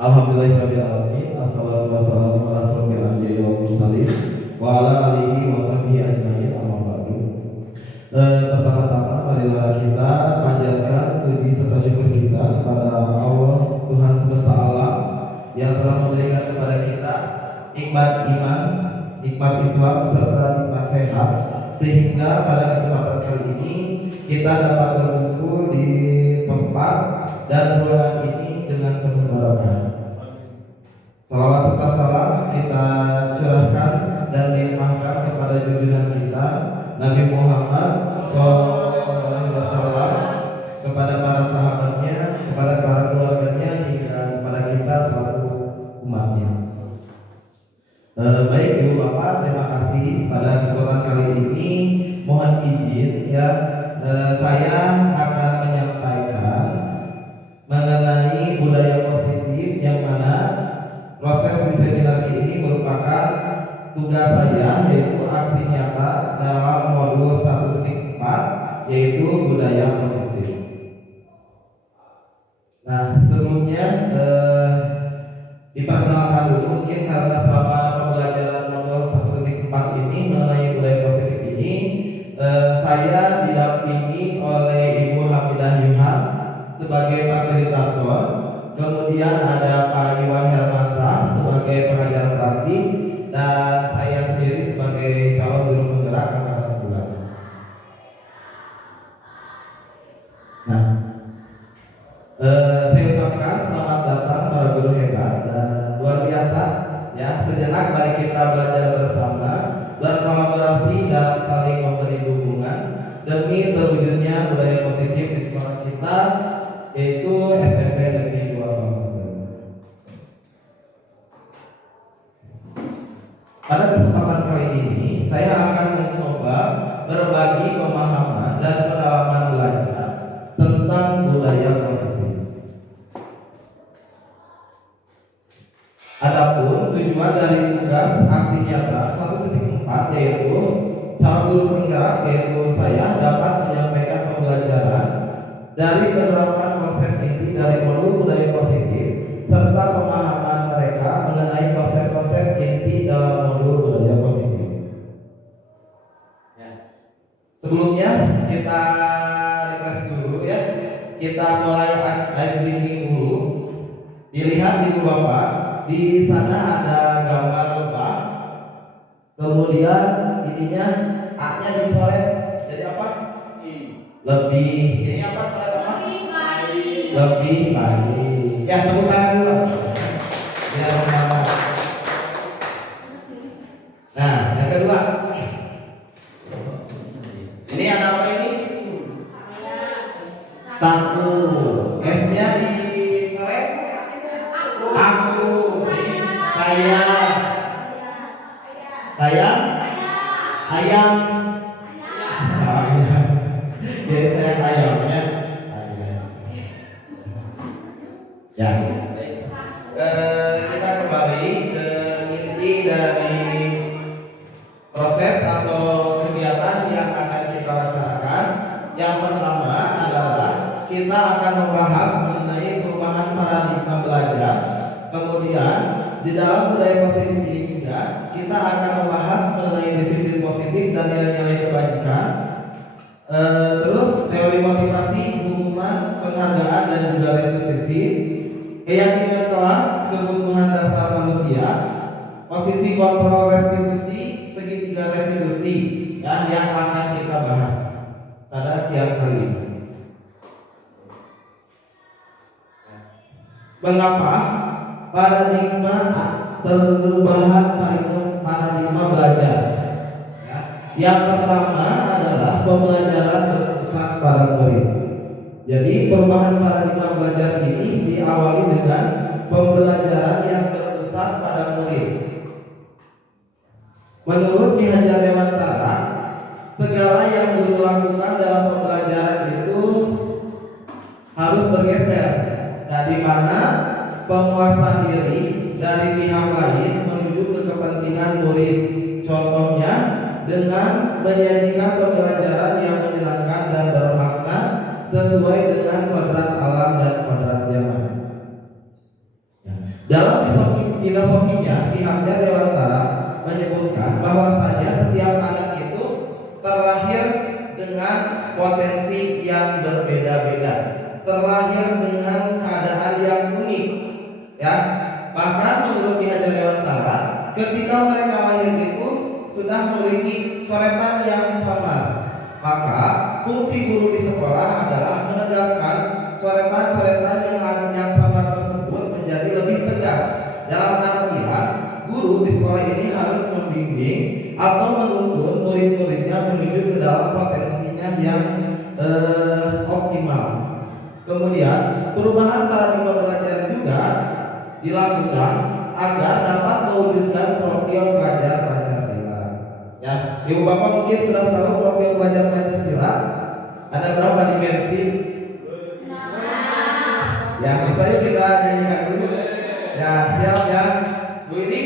Alhamdulillahirabbil alamin. Assalatu wassalamu ala asyrofil anbiya'i wal mursalin wa ala alihi wa sahbihi ajmain. Amma ba'du. Pertama-tama marilah kita panjatkan puji serta syukur kita kepada Allah Tuhan semesta alam yang telah memberikan kepada kita nikmat iman, nikmat Islam serta nikmat sehat, sehingga pada kesempatan kali ini kita dapat berkumpul di tempat dan ruangan ini dengan penuh barokah. Salawat serta salam kita curahkan dan limpahkan kepada junjungan kita Nabi Muhammad SAW, kepada para sahabatnya, kepada para keluarganya, hingga kepada kita selaku umatnya. Baik Ibu Bapak, terima kasih pada kesempatan kali ini. Mohon izin ya, saya akan menyampaikan mengenai budaya positif, yang mana proses diseminasi ini merupakan tugas saya, yaitu aksi nyata dalam modul 1.4, yaitu budaya positif. Nah, sebelumnya diperkenalkan dulu, mungkin karena selama pembelajaran modul 1.4 ini mengenai budaya positif ini, saya didampingi oleh Ibu Hamidah Yuhan sebagai fasilitator, kemudian ada Pak Iwan Hermansyah sebagai pengajar praktik, dan saya sendiri sebagai calon guru penggerak angkatan 11. Nah, saya ucapkan selamat datang para guru hebat dan luar biasa ya. Sejenak mari kita belajar bersama, berkolaborasi dan saling memberi dukungan demi terwujudnya budaya positif di sekolah kita, yaitu SMP Negeri 2 Bangka. Pada kesempatan kali ini saya akan mencoba berbagi pemahaman dan pengalaman belajar tentang budaya positif. Adapun tujuan dari tugas aksi nyata 1.4, yaitu calon guru penggerak, yaitu saya dapat menyampaikan pembelajaran dari penerapan konsep inti dari modul budaya positif serta pemahaman mereka mengenai konsep-konsep inti dalam modul budaya positif. Ya. Sebelumnya kita refresh dulu ya. Kita mulai ice breaking dulu. Dilihat di Bapak, di sana ada gambar lebah. Kemudian ininya A-nya dicoret jadi apa? Lebih. Ini apa? Lebih baik. Ya, tepuk tangan dulu. Ya, nah, yang kedua. Ini ada apa ini? Satu. S-nya dicoret. Aku. Saya. Ayam. Jadi saya ayamnya. Ya. Kita kembali ke inti dari proses atau kegiatan yang akan kita laksanakan. Yang pertama adalah kita akan membahas mengenai perubahan paradigma belajar. Kemudian di dalam budaya positif ini juga kita akan membahas mengenai disiplin positif dan nilai-nilai kebajikan. Terus teori motivasi, hukuman, penghargaan dan juga restitusi, keyakinan kelas, kebutuhan dasar manusia, posisi kontrol restitusi, segitiga restitusi, ya, yang akan kita bahas pada siang hari ini. Mengapa perubahan paradigma belajar? Ya. Yang pertama adalah pembelajaran berpusat pada murid. Jadi perubahan paradigma belajar ini diawali dengan pembelajaran yang berpusat pada murid. Menurut Ki Hajar Dewantara, segala yang guru lakukan dalam pembelajaran itu harus bergeser dari mana penguasa diri dari pihak lain menuju ke kepentingan murid. Contohnya dengan menyajikan pembelajaran yang menyenangkan dan bermakna sesuai dengan kodrat alam dan kodrat zaman. filosofinya Ki Hamzah Dewantara menyebutkan bahwasanya setiap anak itu terlahir dengan potensi yang berbeda-beda, terlahir dengan keadaan yang unik, ya. Bahkan menurut Ki Hamzah Dewantara, ketika mereka lahir itu sudah memiliki coretan yang sama, maka fungsi guru di sekolah adalah menegaskan coretan-coretan yang sama tersebut menjadi lebih tegas. Dalam artian, guru di sekolah ini harus membimbing atau menuntun murid-muridnya menuju ke dalam potensinya yang optimal. Kemudian, perubahan paradigma belajar juga dilakukan agar dapat mewujudkan profil pelajar Pancasila. Ya, Ibu Bapak mungkin sudah tahu profil pelajar Pancasila ada berapa dimensi? Ya, bisa yuk kita nyanyikan dulu. Ya, siap ya, Bu ini?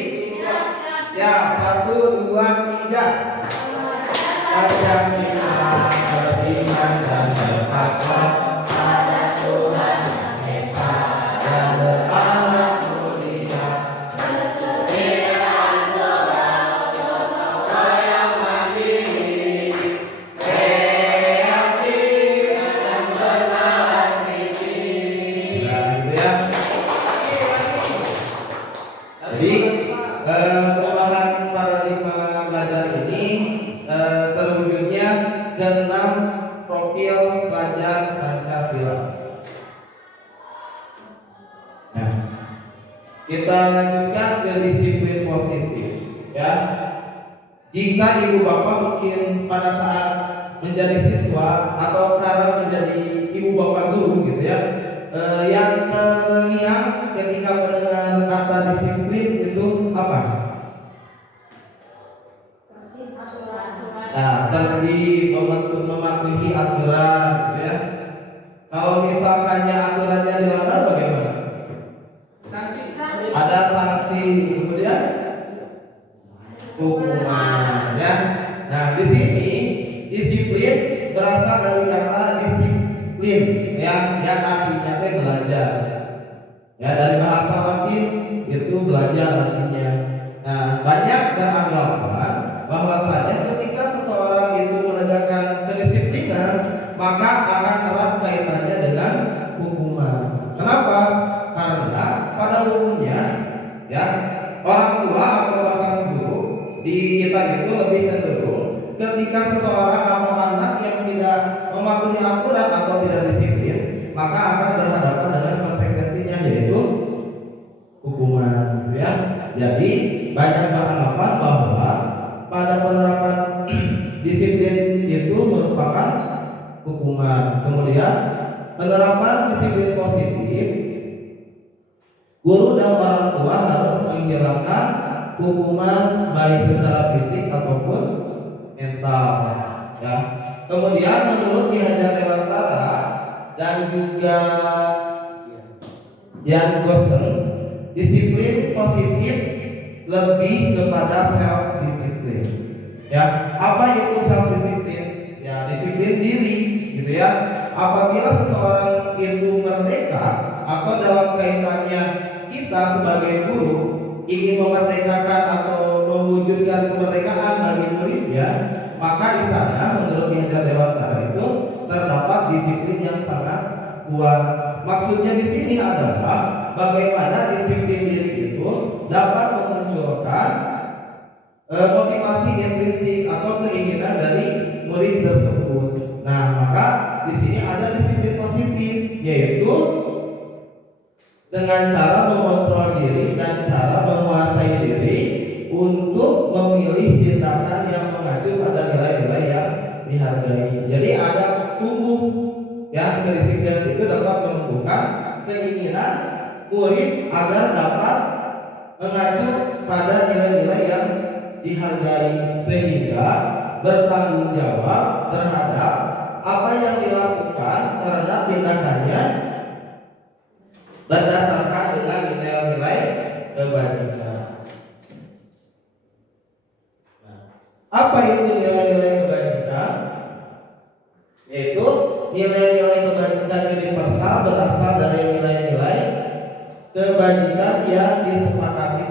Siap. 1, 2, 3. Pancasila beriman dan bertakwa pada Tuhan Yang Esa dan beramal mulia, berkegiatan moral, bertakwa yang mandiri, kreatif dan bernalar kritis. Nah, gitu ya. Jadi perubahan paradigma belajar ini terwujudnya ke 6 profil pelajar Pancasila. Nah, kita lanjutkan ke disiplin positif, ya. Jika ibu bapak mungkin pada saat menjadi siswa atau sekarang menjadi ibu bapak guru, gitu ya, yang terngiang ketika mendengar kata disiplin itu apa? Nah, tertib, mematuhi aturan, gitu ya. Kalau misalkannya aturannya dilanggar bagaimana? Sanksi. Ada sanksi, kemudian hukuman, ya. Nah, di sini disiplin berasal dari kata disiplin, ya, yang artinya belajar. Ya, dari bahasa Latin itu belajar artinya. Nah, banyak beranggapan bahwasanya ketika seseorang itu menegakkan kedisiplinan, maka akan erat kaitannya dengan hukuman. Kenapa? Karena pada umumnya, ya, orang tua atau bahkan guru di kita itu lebih cenderung ketika seseorang atau anak yang tidak mematuhi aturan atau tidak disiplin, maka akan berhadapan dengan konsekuensinya, yaitu hukuman, ya. Jadi banyak beranggapan bahwa pada penerapan disiplin itu merupakan hukuman. Kemudian penerapan disiplin positif, guru dan orang tua harus menghilangkan hukuman baik secara fisik ataupun mental, ya. Kemudian menurut Ki Hamzah Dewantara dan juga Jan Gossen, disiplin positif lebih kepada self disiplin, ya. Apa itu self disiplin? Ya, disiplin diri, gitu ya. Apabila seseorang itu merdeka atau dalam kaitannya kita sebagai guru ingin memerdekakan atau mewujudkan kemerdekaan bagi muridnya, maka di sana menurut Ki Hamzah Dewantara itu terdapat disiplin yang sangat kuat. Maksudnya di sini adalah bagaimana disiplin diri itu dapat memunculkan motivasi intrinsik atau keinginan dari murid tersebut. Nah, maka di sini ada disiplin positif, yaitu dengan cara mengontrol diri dan cara menguasai diri untuk memilih tindakan yang mengacu pada nilai-nilai yang dihargai. Jadi ada tumbuh, ya, kedisiplinan itu dapat menumbuhkan keinginan murid agar dapat mengacu pada nilai-nilai yang dihargai, sehingga bertanggung jawab terhadap apa yang dilakukan karena tindakannya berdasarkan dengan nilai-nilai kebajikan. Apa itu nilai-nilai kebajikan? Yaitu nilai-nilai kebajikan universal berasal dari nilai-nilai kebajikan yang disepakati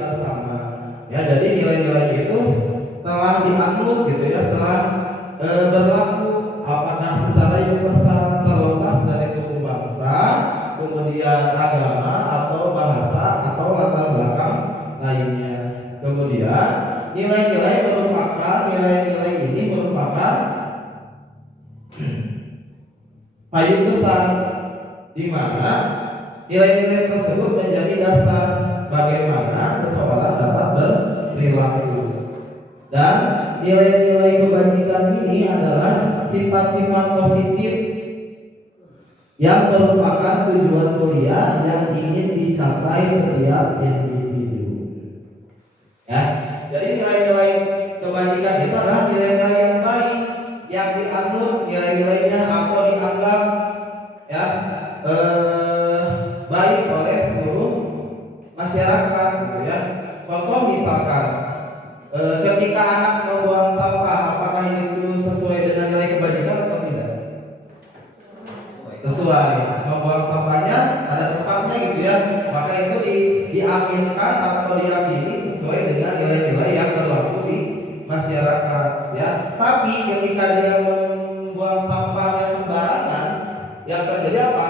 payung besar di mana nilai-nilai tersebut menjadi dasar bagaimana seseorang dapat berperilaku. Dan nilai-nilai kebajikan ini adalah sifat-sifat positif yang merupakan tujuan mulia yang ingin dicapai setiap individu. Ya, jadi nilai-nilai kebajikan itu adalah nilai-nilai yang baik, yang dianut nilai-nilainya atau dianggap ya baik oleh seluruh masyarakat, gitu ya. Contoh misalkan ketika anak membuang sampah, apakah itu sesuai dengan nilai kebajikan atau tidak? Sesuai. Membuang sampahnya ada tempatnya, gitu ya. Maka itu diaminkan atau diyakini sesuai dengan nilai-nilai yang berlaku di masyarakat, ya. Tapi ketika dia membuang sampahnya sembarangan, yang terjadi apa?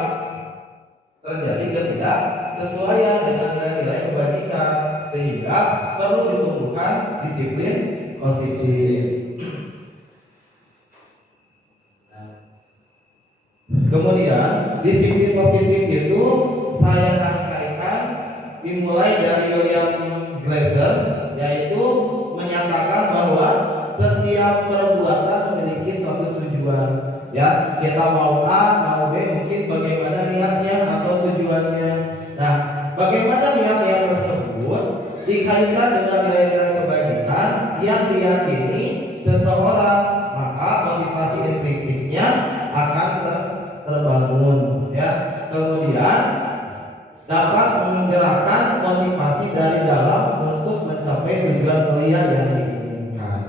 Terjadi ketidaksesuaian dengan nilai-nilai kebajikan, sehingga perlu ditumbuhkan disiplin positif. Kemudian disiplin positif itu saya kaitkan dimulai dari William Glasser, yaitu menyatakan bahwa setiap perbuatan memiliki suatu tujuan. Ya, kita mau A, mau B, mungkin bagaimana niatnya atau tujuannya. Nah, bagaimana niatnya tersebut dikaitkan dengan nilai-nilai kebajikan yang diyakini seseorang, maka motivasi intrinsiknya akan terbangun, ya. Kemudian dapat menggerakkan motivasi dari dalam untuk mencapai tujuan mulia yang diinginkan.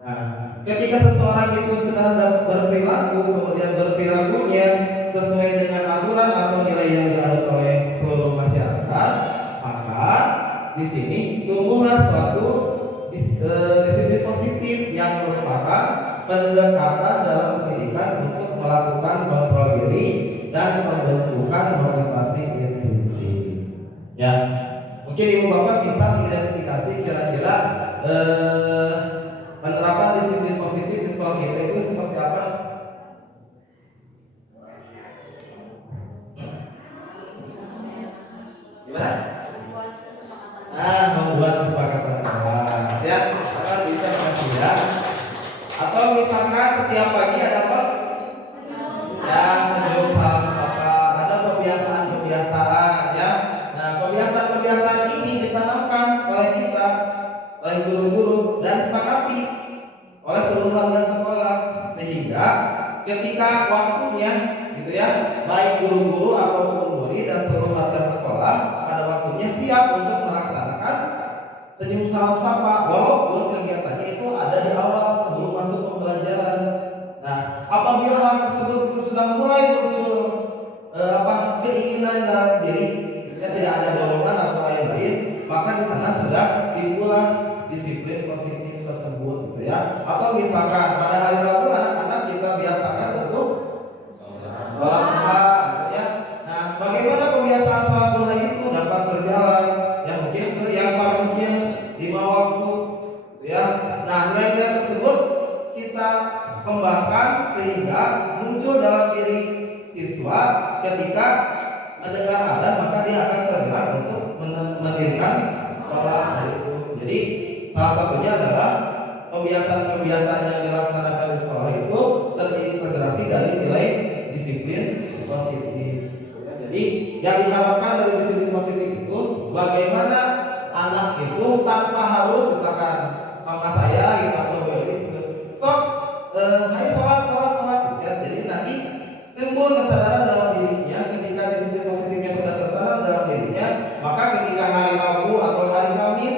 Nah, ketika seseorang itu sudah berperilaku, kemudian berperilakunya sesuai dengan aturan atau nilai yang dianut oleh seluruh masyarakat, maka di sini tumbuhlah suatu disiplin positif yang merupakan pendekatan dalam pendidikan untuk melakukan kontrol diri dan membentukkan motivasi intrinsik. Ya, mungkin ibu bapak bisa mengidentifikasi kira-kira penerapan disiplin positif di sekolah kita itu seperti apa? Gimana? Membuat kesepakatan kelas, ya, akan bisa ya. Atau misalkan setiap pagi ada apa? Ya, sebelum salam sapa ada kebiasaan-kebiasaan, ya. Nah, kebiasaan-kebiasaan ini ditanamkan oleh kita, oleh guru-guru dan disepakati oleh seluruh warga sekolah, sehingga ketika waktunya, gitu ya, baik guru-guru ataupun murid dan seluruh warga sekolah pada waktunya siap untuk melaksanakan senyum salam sapa, walaupun kegiatannya itu ada di awal sebelum masuk pembelajaran. Nah, apabila hal tersebut itu sudah mulai muncul keinginan dalam diri, tidak ada dorongan atau lain-lain, maka di sana sudah dimulai disiplin positif tersebut, gitu ya. Atau misalkan pada hari Rabu anak-anak kita biasakan untuk sholat duha, gitu ya. Nah, bagaimana kebiasaan sholat duha itu dapat berjalan? Yang mungkin yang paling 5 waktu, ya. Nah, nilai-nilai tersebut kita kembangkan sehingga muncul dalam diri siswa ketika mendengar adzan, maka dia akan tergerak untuk mendirikan sholat itu. Jadi salah satunya adalah kebiasaan-kebiasaan yang dilaksanakan di sekolah itu terintegrasi dari nilai disiplin positif. Jadi yang diharapkan dari disiplin positif itu bagaimana anak itu tanpa harus misalkan sama saya gitu atau biologis gitu. Hai sholat ya. Jadi nanti timbul kesadaran dalam dirinya ketika disiplin positifnya sudah tertanam dalam dirinya, maka ketika hari Rabu atau hari Kamis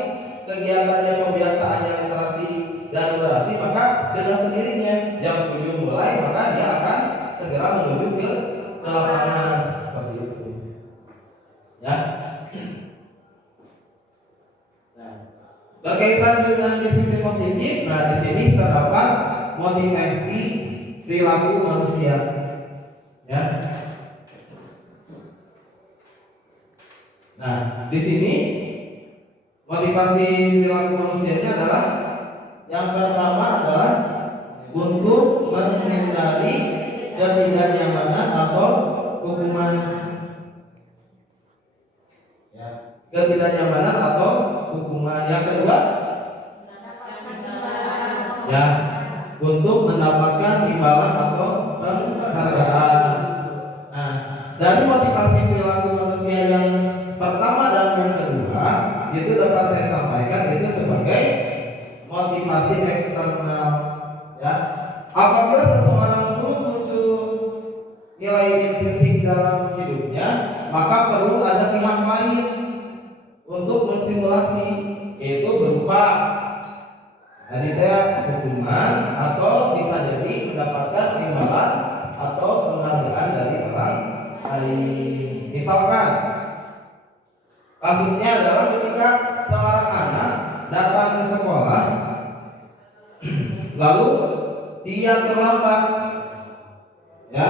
kegiatannya pembiasaannya literasi dan numerasi, maka dengan sendirinya jam 7 mulai, maka dia akan segera menuju ke lapangan seperti itu. Ya. Nah, berkaitan dengan disiplin positif, nah di sini terdapat motivasi perilaku manusia. Ya. Nah, di sini motivasi perilaku manusianya adalah yang pertama adalah untuk menghindari ketidaknyamanan atau hukuman. Ya, ketidaknyamanan atau hukuman. Yang kedua, ya, untuk mendapatkan imbalan atau penghargaan. Nah, dari motivasi perilaku manusia yang pertama dan yang kedua itu dapat saya sampaikan itu sebagai motivasi eksternal. Ya, apabila seseorang belum muncul nilai intrinsik dalam hidupnya, maka perlu ada pihak lain untuk menstimulasi, yaitu berupa tadi hukuman atau bisa jadi mendapatkan imbalan atau penghargaan dari orang lain. Misalkan kasusnya adalah ketika seorang anak datang ke sekolah lalu dia terlambat, ya,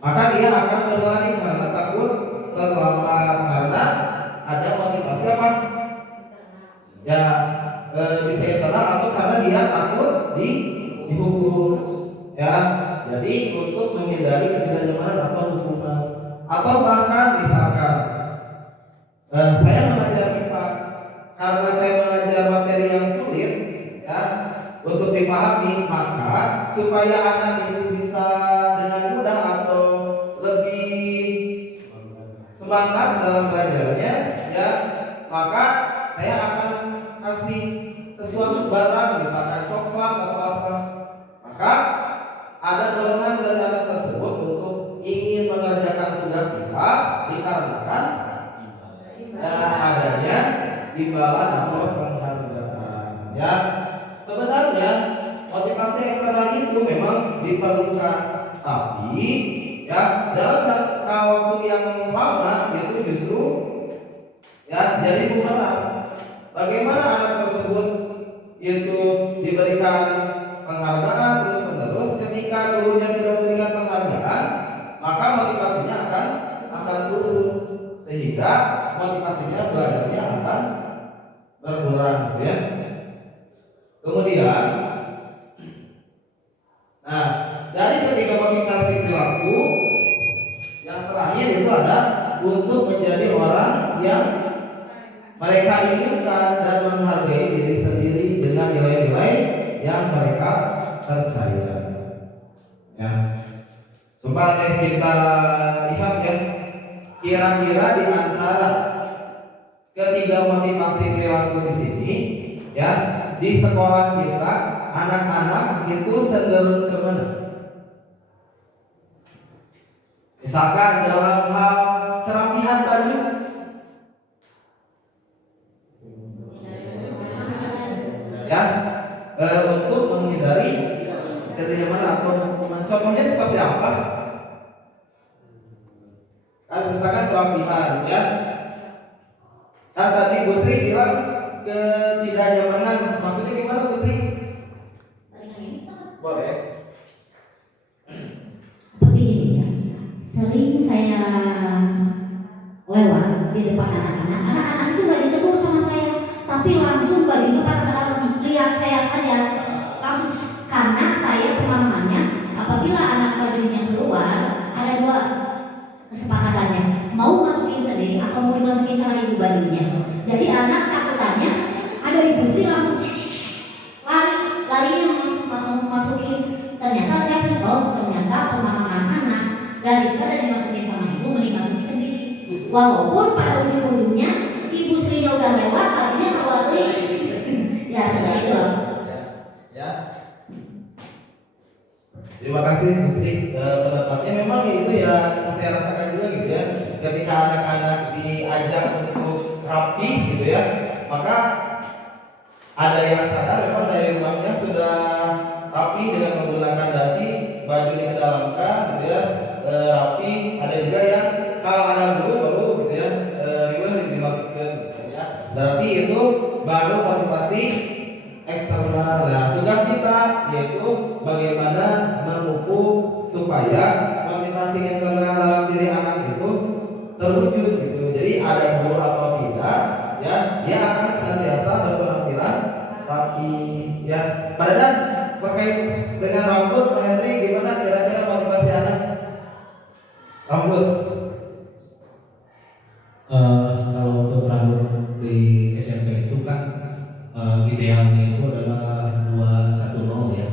maka dia akan berlari karena takut terlambat, karena ada motivasi apa? Ya, bisa internal atau karena dia takut dihukum. Ya, jadi untuk menghindari ketidaknyamanan atau hukuman. Atau bahkan misalkan saya mengajar IPA, karena saya mengajar materi yang sulit, ya, untuk dipahami, maka supaya anak itu bisa dengan mudah atau lebih semangat dalam belajarnya, ya, maka saya akan kasih sesuatu barang, misalkan coklat atau apa. Maka ada dorongan dari anak tersebut untuk ingin mengerjakan tugas kita dikarenakan adanya imbalan atau penghargaan. Ya, sebenarnya motivasi eksternal itu memang diperlukan, tapi ya dalam jangka waktu yang lama itu justru ya jadi bumerang. Bagaimana anak tersebut itu diberikan penghargaan terus menerus, ketika gurunya tidak memberikan penghargaan, maka motivasinya akan turun, sehingga motivasinya belajarnya akan berkurang, ya. Kemudian, nah, dari ketiga motivasi perilaku, yang terakhir itu ada untuk menjadi orang yang mereka inginkan dan menghargai diri sendiri dengan nilai-nilai yang mereka percaya. Ya, coba kita lihat ya, kira-kira di antara ketiga motivasi perilaku di sini, ya, di sekolah kita anak-anak itu cenderung kemana? Misalkan dalam hal kerapihan baju, ya, untuk menghindari ketidaknyamanan atau hukuman. Contohnya seperti apa? Kan misalkan kerapihan, ya. Kan tadi Bu Sri bilang ketidaknyamanan, maksudnya gimana Bu Sri? Boleh. Seperti ini ya. Sering saya lewat di depan anak-anak. Anak-anak itu gak ditegur sama saya, tapi langsung bajunya kadang-kadang lihat saya saja langsung, karena saya pemahamannya apabila anak bajunya keluar ada dua kesepakatannya, mau masukin sendiri atau mau dimasukin sama ibu bajunya. Jadi anak takutannya ada ibu sih langsung lari masukin. Ternyata saya tahu ternyata pemahaman anak daripada dimasukin sama ibu mending masukin sendiri. Walaupun pada ujung-ujungnya ibu srinya udah lewat, bajunya keluar lagi. Ya seperti itu. Ya. Terima kasih Bu Sri, pendapatnya memang itu ya saya rasakan juga gitu ya. Ketika anak-anak diajak untuk rapi gitu ya, maka ada yang sadar memang dari rumahnya sudah rapi dengan menggunakan dasi, baju dikedalamkan gitu ya, rapi. Ada juga yang kalau ada guru baru gitu ya, dimasukkan gitu ya. Berarti itu baru motivasi eksternal. Nah, tugas kita yaitu bagaimana memupuk supaya motivasi internal dalam diri anak itu terwujud gitu. Jadi ada guru atau tidak, ya, dia akan senantiasa berpenampilan rapi, ya. Padahal terkait dengan rambut, Pak Henry, gimana kira-kira motivasi idealnya itu adalah 2-1-0 ya.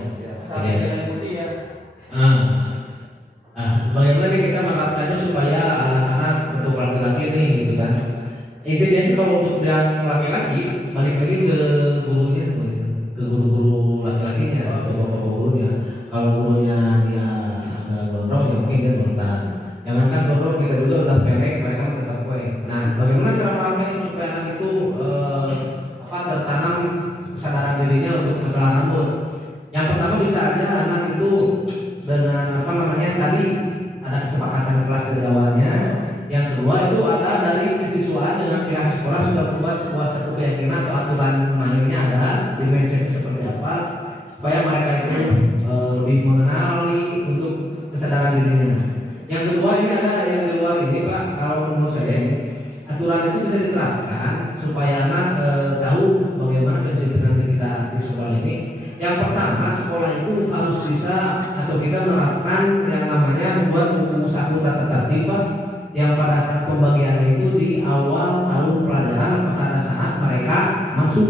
Sampai dengan budi ya. Bagaimana kita menerapkannya supaya anak-anak untuk laki-laki ini gitu kan? Intinya kalau untuk yang laki-laki balik lagi ke gurunya, ke guru-guru laki-lakinya, ke bapak gurunya. Kalau gurunya dia gondrong, ya mungkin dia gondrong. Jangankan gondrong, kita juga udah pendek, mereka tetap kue. Nah, bagaimana cara menerapkannya supaya anak itu tertanam kesadaran dirinya untuk masalah rambut? Yang pertama bisa aja anak itu dengan tadi ada kesepakatan kelas dari awalnya. Yang kedua itu ada dari kesiswaan dengan pihak sekolah sudah membuat sebuah satu keyakinan atau aturan mainnya ada dimensi seperti apa supaya mereka itu lebih mengenali untuk kesadaran dirinya. Yang kedua ini ada yang di luar ini Pak, kalau menurut saya ini aturan itu bisa diterapkan supaya anak tahu bagaimana kedisiplinan kita di sekolah ini. Yang pertama, sekolah itu harus bisa atau kita menerapkan yang namanya membuat buku saku tata tertib Pak, yang pada saat pembagian itu di awal tahun pelajaran pada saat mereka masuk.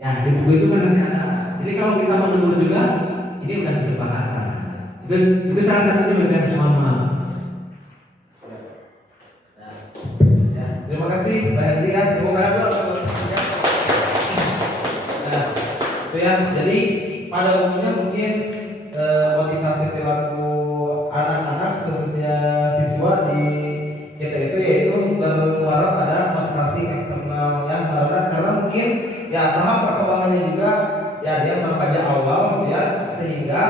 Ya, di buku itu kan nanti ada. Jadi kalau kita menunggu juga, ini udah kesepakatan. Itu salah satunya dari mama. Ya, terima kasih Mbak Hendri ya. Tepuk tangan dulu. Itu ya. Jadi pada umumnya mungkin motivasi perilaku anak-anak khususnya siswa di kita itu yaitu bermuara pada motivasi eksternal yang karena mungkin ya tahap perkembangannya juga ya dia pada awal gitu ya, sehingga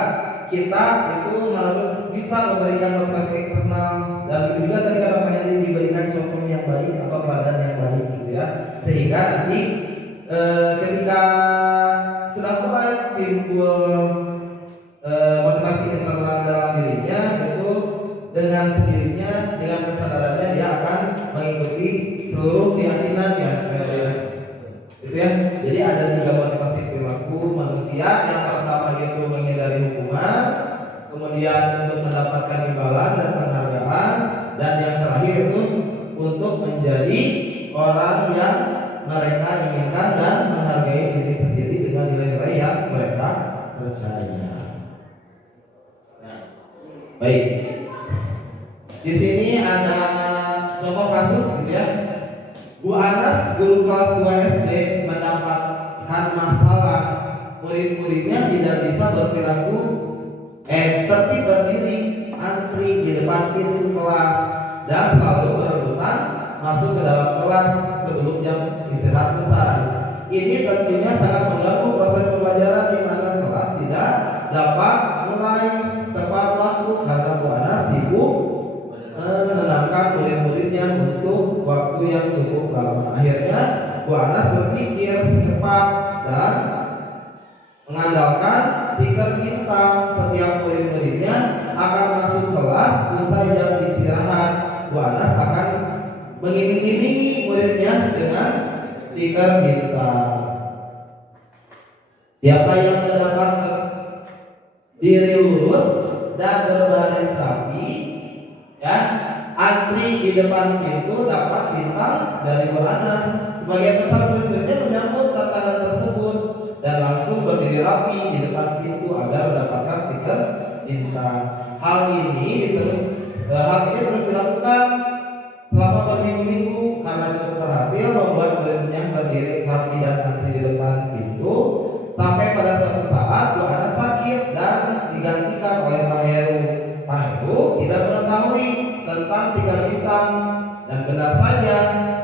kita itu harus bisa memberikan motivasi eksternal dan itu juga tadi kata Pak Henry diberikan contoh yang baik atau teladan yang baik gitu ya, sehingga nanti ketika sudah mulai timbul motivasi internal dalam dirinya itu dengan sendirinya dengan kesadarannya dia akan mengikuti seluruh keyakinannya itu ya. Jadi ada 3 motivasi perilaku manusia. Yang pertama itu menghindari hukuman, kemudian untuk mendapatkan imbalan dan penghargaan, dan yang terakhir itu untuk menjadi orang yang mereka inginkan dan menghargai diri sendiri dengan nilai-nilai yang mereka percaya. Baik, di sini ada contoh kasus gitu ya. Bu Anas, guru kelas 2 SD, mendapatkan masalah murid-muridnya tidak bisa berperilaku tertib berdiri antri di depan pintu kelas dan selalu berebutan masuk ke dalam kelas sebelum jam istirahat besar. Ini tentunya sangat mengganggu proses pembelajaran di mana kelas tidak dapat mulai tepat waktu karena Bu Anas sibuk menenangkan murid-muridnya untuk waktu yang cukup lama. Akhirnya Bu Anas berpikir cepat dan mengandalkan stiker bintang. Setiap murid-muridnya akan masuk kelas usai jam istirahat, Bu Anas akan mengiming-imingi muridnya dengan stiker bintang. Siapa yang mendapat diri lurus dan berbaris rapi, ya, antri di depan pintu dapat bintang dari Bu Anas. Sebagai pesan murid-muridnya menyambut tantangan tersebut dan langsung berdiri rapi di depan pintu agar mendapatkan stiker bintang. Hal ini terus dilakukan selama berminggu-minggu karena cukup berhasil membuat muridnya berdiri rapi dan antri di depan pintu. Sampai pada suatu saat Bu Anas sakit dan digantikan oleh Pak Heru. Pak Heru tidak mengetahui tentang stiker hitam dan benar saja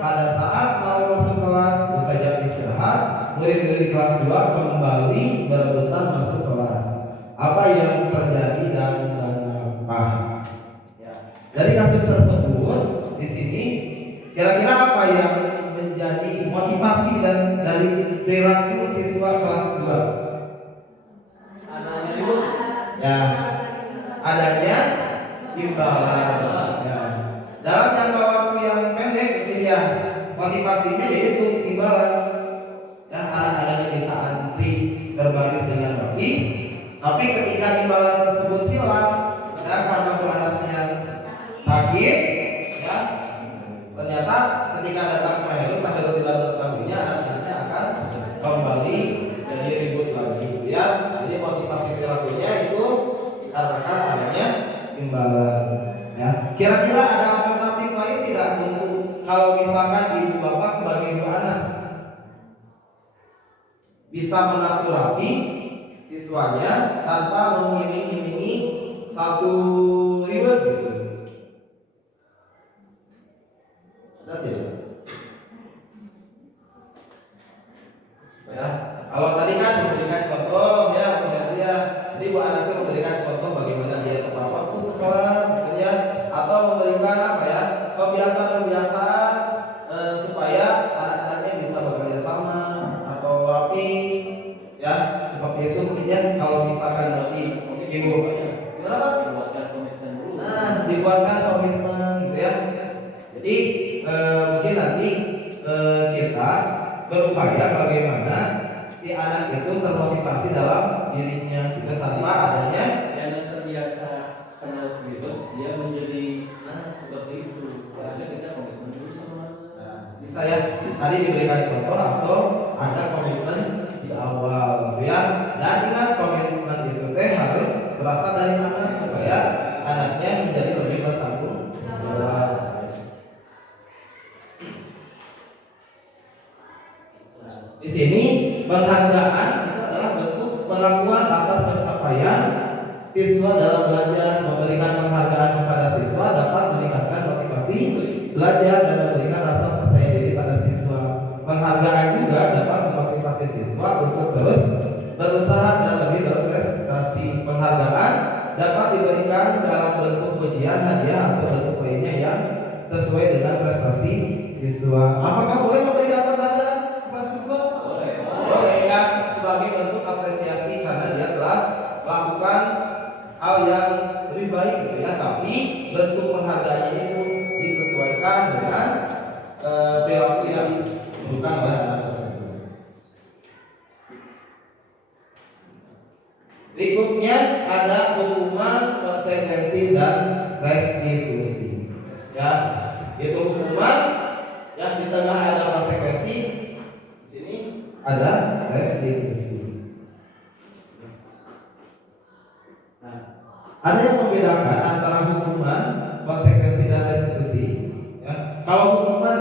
pada saat mau masuk kelas usai jam istirahat, murid-murid di kelas 2 kembali berebutan masuk kelas. Apa yang terjadi dan mengapa? Ya. Dari kasus tersebut di sini kira-kira apa yang menjadi motivasi dan dari perilaku siswa kelas 2? Anaknya ibu. Ya, adanya imbalan. Ya. Dalam jangka waktu yang pendek, ya, motivasinya yaitu imbalan. Ya, anak-anaknya bisa antri berbaris dengan rapi, tapi ketika imbalan tersebut hilang, ya, karena Bu Anasnya sakit, ya, ternyata ketika datang Pak Heru tidak mengetahuinya, anak-anaknya akan kembali jadi ribut lagi ya. Jadi motivasi perilakunya itu dikarenakan adanya imbalan ya. Kira-kira ada alternatif lain tidak untuk kalau misalkan ibu bapak sebagai ibu anas bisa mengatur rapi siswanya tanpa mengiming-imingi satu ribet gitu? Ada tidak? Ya, kalau tadi kan memberikan contoh ya, dia jadi Bu Anas memberikan contoh bagaimana dia tepat waktu ke kelas, gitu ya, atau memberikan apa ya kebiasaan-kebiasaan supaya anak-anaknya bisa bekerja sama atau rapi, ya seperti itu mungkin ya. Kalau misalkan nanti ibu, gimana Pak? Nah, dibuatkan komitmen gitu ya. Jadi mungkin nanti kita berupaya bagaimana si anak itu termotivasi dalam dirinya juga tanpa adanya yang terbiasa kena ribet dia menjadi seperti itu. Harusnya kita komitmen dulu sama. bisa ya tadi diberikan contoh atau ada komitmen di awal gitu ya. Dan ingat komitmen itu teh harus berasal dari anak supaya anaknya menjadi lebih bertanggung jawab. Di sini penghargaan itu adalah bentuk pengakuan atas pencapaian siswa dalam belajar. Memberikan penghargaan kepada siswa dapat meningkatkan motivasi belajar dan memberikan rasa percaya diri pada siswa. Penghargaan juga dapat memotivasi siswa untuk terus berusaha dan lebih berprestasi. Penghargaan dapat diberikan dalam bentuk pujian, hadiah atau bentuk lainnya yang sesuai dengan prestasi siswa. Apakah boleh memberikan penghargaan kepada siswa? Boleh ya, sebagai bentuk apresiasi karena dia telah melakukan hal yang lebih baik gitu ya. Tapi bentuk penghargaannya itu disesuaikan dengan perilaku yang ditunjukkan oleh anak tersebut. Berikutnya ada hukuman, konsekuensi dan restitusi. Ya, itu hukuman yang di tengah ada konsekuensi. Ada restitusi. Nah, ada yang membedakan antara hukuman, konsekuensi dan restitusi. Ya, kalau hukuman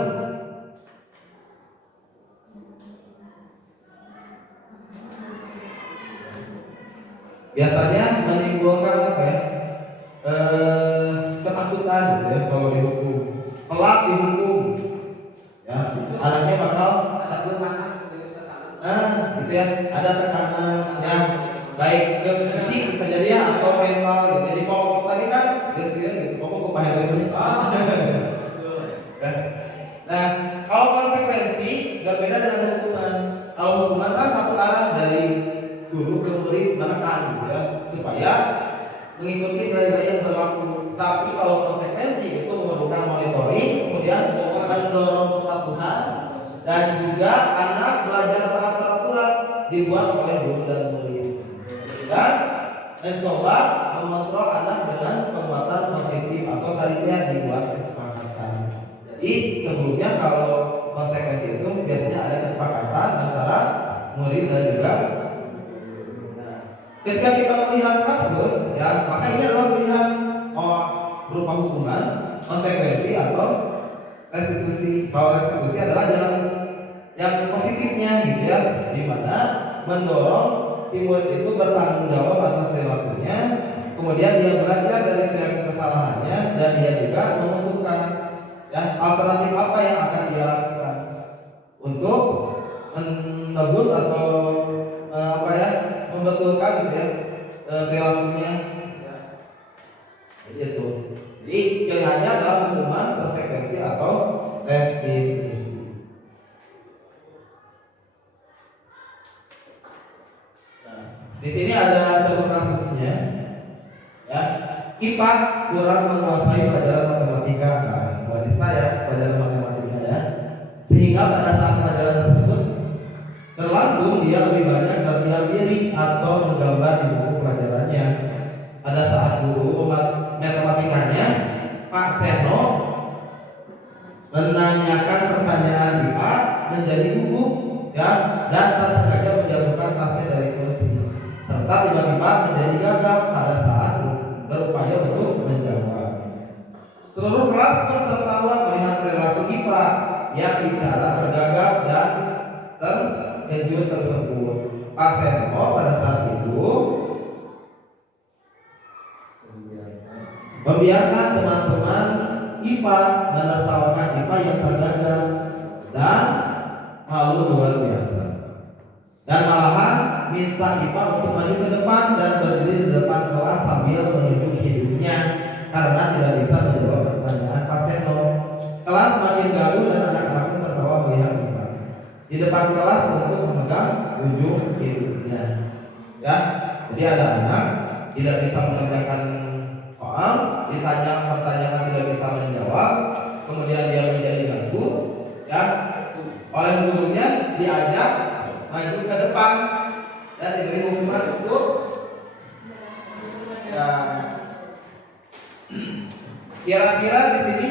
biasanya menimbulkan apa ya? Ketakutan gitu ya kalau dihukum. Kelak dihukum, ya anaknya bakal takut. Gitu ya, ada tekanan yang baik ke fisik bisa jadi ya atau mental gitu. Jadi pokok tadi kan gitu, pokok bahaya dulu. Nah, kalau konsekuensi berbeda dengan hukuman. Kalau hukuman kan satu arah dari guru ke murid menekan gitu ya, supaya mengikuti nilai-nilai yang berlaku. Tapi kalau konsekuensi itu memerlukan monitoring, kemudian mendorong kepatuhan dan juga anak belajar taat peraturan dibuat oleh guru dan murid. Dan mencoba mengontrol anak dengan penguatan positif atau tadinya dibuat kesepakatan. Jadi sebelumnya kalau konsekuensi itu biasanya ada kesepakatan antara murid dan juga. Nah, ketika kita melihat kasus, ya maka ini adalah pilihan berupa hukuman, konsekuensi atau restitusi. Kalau restitusi adalah jalan yang positifnya gitu ya, di mana mendorong si murid itu bertanggung jawab atas perilakunya, kemudian dia belajar dari perilaku kesalahannya dan dia juga mengusulkan ya alternatif apa yang akan dia lakukan untuk menebus atau membetulkan gitu ya perilakunya. Jadi itu. Jadi pilihannya adalah hukuman, konsekuensi atau restitusi. Di sini ada contoh kasusnya, ya. IPA kurang menguasai pelajaran matematika, wanita ya pelajaran matematika ya, sehingga pada saat pelajaran tersebut terlangsung dia lebih banyak berdiam diri atau menggambar di buku pelajarannya. Pada saat guru matematikanya Pak Seno menanyakan pertanyaan IPA menjadi buku ya, dan tak sengaja menjatuhkan tasnya dari kursi, serta tiba-tiba menjadi gagap pada saat berupaya untuk menjawab. Seluruh kelas pun tertawa melihat perilaku IPA yang bicara tergagap dan terkejut tersebut. Pak Seno pada saat itu membiarkan teman-teman IPA menertawakan IPA yang tergagap dan malu luar biasa, dan malahan minta IPA untuk maju ke depan dan berdiri di depan kelas sambil menunjuk hidungnya karena tidak bisa menjawab pertanyaan Pak Seno. Kelas makin gaduh dan anak-anak pun tertawa melihat IPA di depan kelas untuk memegang ujung hidungnya. Ya, jadi ada anak tidak bisa mengerjakan soal, ditanya pertanyaan tidak bisa menjawab, kemudian dia menjadi gaduh, ya, oleh gurunya diajak maju ke depan dan diberi hukuman untuk, ya, kira-kira di sini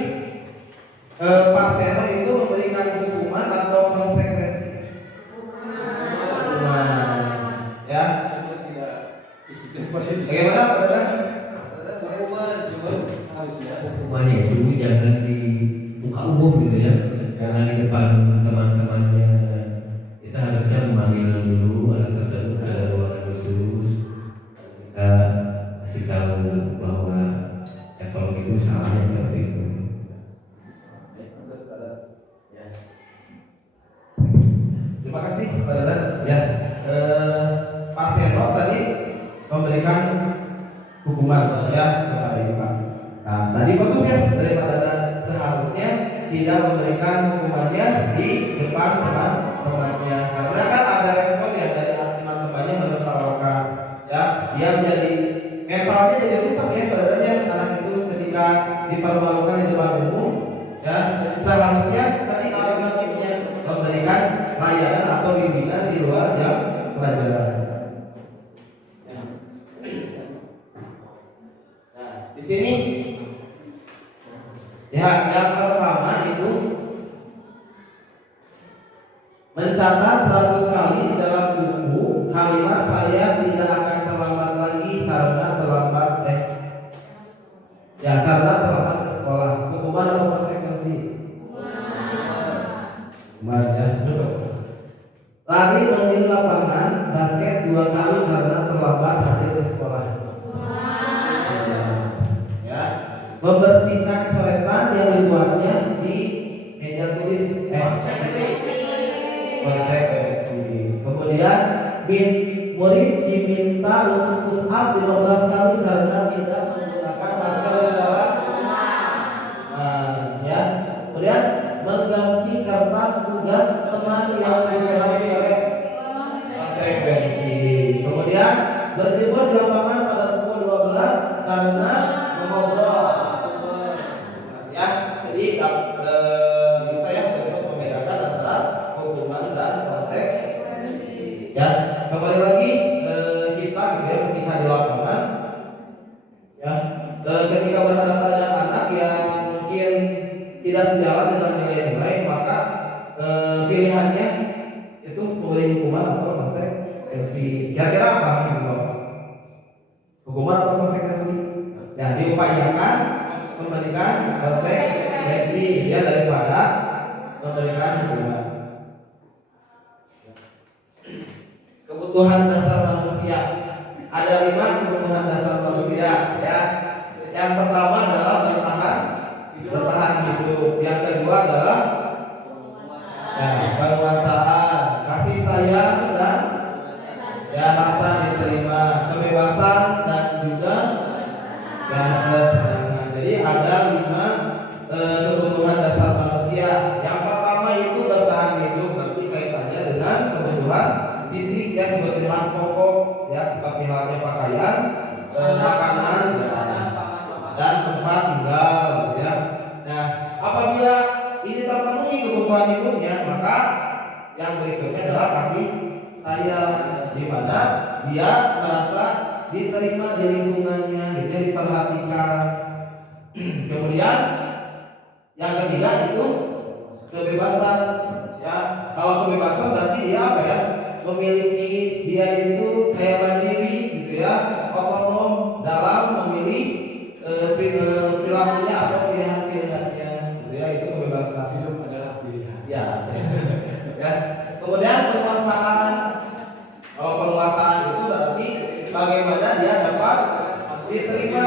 Pak Seno itu memberikan hukuman atau konsekuensi? Hukuman, ya. Bagaimana, saudara? Hukumannya itu jangan di muka umum gitu ya, jangan di depan teman-temannya. Kita harusnya memanggil dulu anak tersebut ke ruangan khusus, kita kasih tahu bahwa kalau itu salahnya seperti itu. Terima kasih, saudara. Ya, Pak Seno tadi memberikan hukuman, ya, kepada IPA. Nah, tadi bagus ya, daripada seharusnya tidak memberikan hukumannya di depan teman-temannya, karena kan ada respon ya dari teman-temannya menertawakan, ya, dia menjadi mentalnya jadi rusak ya, saudara ya, anak itu ketika dipermalukan di depan umum, ya, seharusnya tadi alternatifnya memberikan layanan atau bimbingan di luar jam pelajaran. Nah, di sini ya, yang pertama itu mencatat 100 kali di dalam buku kalimat saya tidak akan terlambat lagi karena terlambat karena terlambat ke sekolah. Hukuman atau konsekuensi? Hukuman, ya, cukup. Lari mengelilingi lapangan basket 2 kali karena terlambat hadir ke sekolah. Ya, membersihkan coretan yang dibuatnya di meja tulis. Konsekuensi. Kemudian murid diminta untuk push up 15 kali karena tidak menggunakan masker secara ya. Kemudian mengganti kertas tugas teman yang diketahui oleh konsekuensi. Kemudian berjemur di lapangan pada pukul 12 karena mengobrol. Ya, jadi bisa ya untuk membedakan antara hukuman dan konsekuensi. Ya, kembali lagi kita gitu ya, ketika di lapangan, ya, ketika berhadapan dengan anak yang mungkin tidak sejalan dengan nilai-nilai, maka pilihannya itu memberi hukuman atau konsekuensi. Kira-kira apa Bapak? Hukuman atau konsekuensi? Ya, diupayakan memberikan konsekuensi ya daripada memberikan hukuman. Kebutuhan dasar manusia. Ada 5 kebutuhan dasar manusia, ya. Yang pertama adalah bertahan hidup. Yang kedua adalah penguasaan, kasih sayang dan rasa diterima, kebebasan dan juga kesenangan. Jadi ada 5 kebutuhan dasar manusia. Yang pertama itu bertahan hidup, berarti kaitannya dengan kebutuhan fisik yang kebutuhan pokok, ya, seperti halnya pakaian, makanan, dan tempat tinggal, ya. Nah, apabila ini terpenuhi kebutuhan hidupnya, maka yang berikutnya adalah kasih sayang, di mana dia merasa diterima di lingkungannya, dia diperhatikan. Kemudian yang ketiga itu kebebasan, ya. Kalau kebebasan berarti dia apa ya? Memiliki dia itu kayak mandiri gitu ya, otonom dalam memilih perilakunya atau pilihan-pilihannya gitu ya, itu kebebasan. Hidup adalah pilihan. Ya. Ya. Kemudian penguasaan. Kalau penguasaan itu berarti bagaimana dia dapat diterima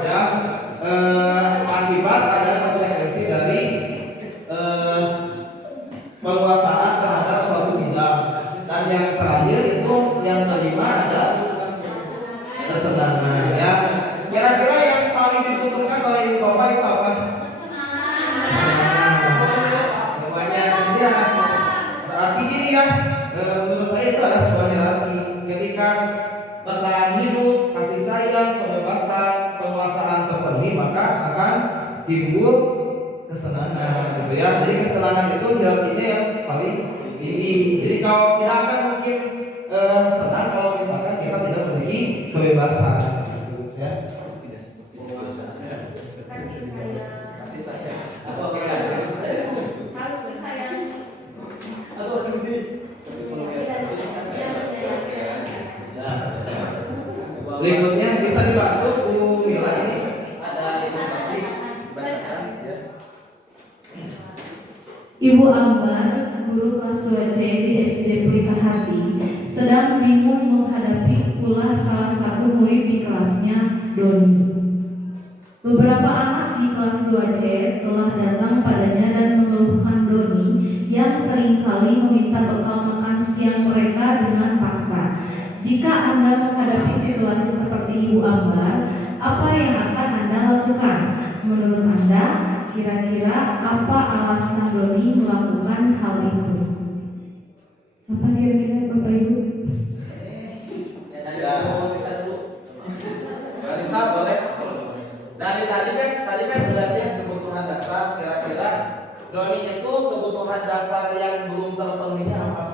ya akibat ada konsekuensi dari penguasaan terhadap suatu bidang. Dan yang terakhir itu yang kelima ada kesenangan ya. Kira-kira yang paling dibutuhkan oleh Bapak itu apa? Semuanya ya. Berarti gini ya, menurut saya itu ada sebuah hierarki. Ketika bertahan hidup, kasih sayang, kebebasan, penguasaan terpenuhi, maka akan timbul kesenangan gitu ya. Jadi kesenangan itu hierarkinya yang paling tinggi. Jadi kalau tidak akan mungkin senang kalau misalkan kita tidak memiliki kebebasan gitu, ya. Tidak seperti penguasaan. Kasih sayang. Kasih sayang. Apa kira kasih sayang? Harus disayang. Atau ini? Nah, berikutnya bisa dibantu Bu Mila ini ada informasi bacaan ya. Ibu Ambar, guru kelas 2C di SD Pelita Hati, sedang bingung menghadapi pula salah satu murid di kelasnya, Doni. Beberapa anak di kelas 2C telah datang padanya dan mengeluhkan Doni yang seringkali meminta bekal makan siang mereka dengan paksa. Jika Anda menghadapi situasi seperti Ibu Ambar, apa yang akan Anda lakukan? Menurut Anda, kira-kira apa alasan Doni melakukan hal itu? Apa kira-kira Bapak Ibu? Ya, Vanessa boleh. Dari tadi kan berarti kebutuhan dasar. Kira-kira Doni itu kebutuhan dasar yang belum terpenuhinya apa?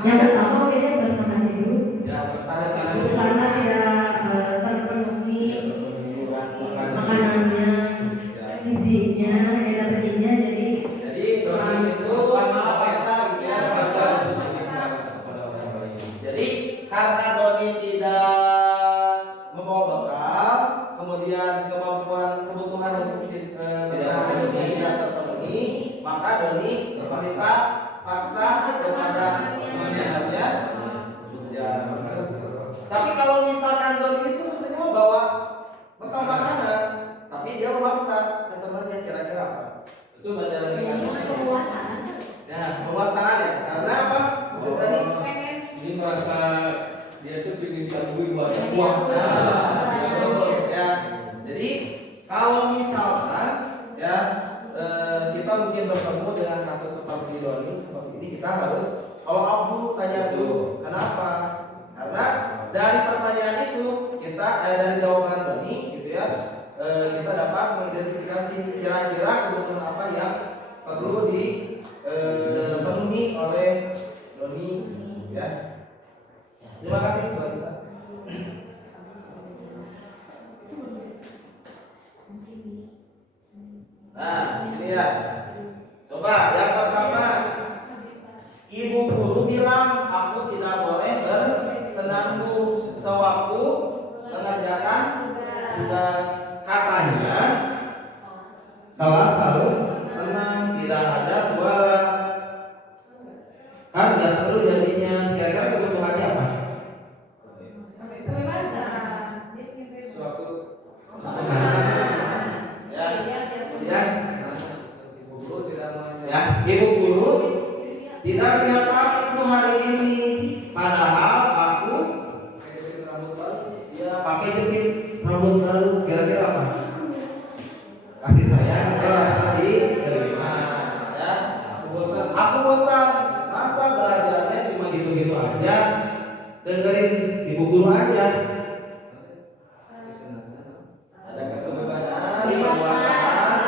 Yang pertama dia bertahan hidup Ya, bertahan hidup. karena tidak terpenuhi makanannya, gizinya, energinya, Jadi Doni itu terpaksa gitu ya. Jadi karena Doni tidak membawa bekal, kemudian kebutuhan untuk bertahan hidup tidak terpenuhi, maka Doni meminta paksa kepada teman-temannya. Ya. Tapi kalau misalkan Doni itu sebenarnya bawa bekal makanan, tapi dia memaksa ke temannya, kira-kira apa? Itu baca lagi kasusnya. Penguasaan. Ya, penguasaan ya. Karena apa? Maksud tadi Ini merasa dia tuh ingin digangguin banyak uang. betul ya. Jadi kalau misalkan ya kita mungkin bertemu dengan kasus seperti Doni seperti ini, kita harus kalau Abu tanya dulu kenapa? Karena dari pertanyaan itu kita dari jawaban Doni gitu ya, kita dapat mengidentifikasi kira-kira kebutuhan apa yang perlu dipenuhi oleh Doni ya. Terima kasih Mbak Lisa. Nah, sini ya. Coba yang pertama, ibu guru bilang aku tidak boleh bersenandung sewaktu mengerjakan tugas. Katanya kelas harus tenang, tidak ada suara. Kan nggak seru jadinya. Kira-kira kebutuhannya apa? Kebebasan. Suatu Ya, kemudian ibu guru tidak ya, ibu guru tidak menyapa aku hari ini, padahal aku jepit rambut baru. ya pakai jepit rambut baru. Kira-kira apa? Kasih sayang rasa diterima. Ya, aku bosan. Masa belajarnya cuma gitu-gitu aja? Dengerin ibu guru aja. Ada kebebasan, penguasaan,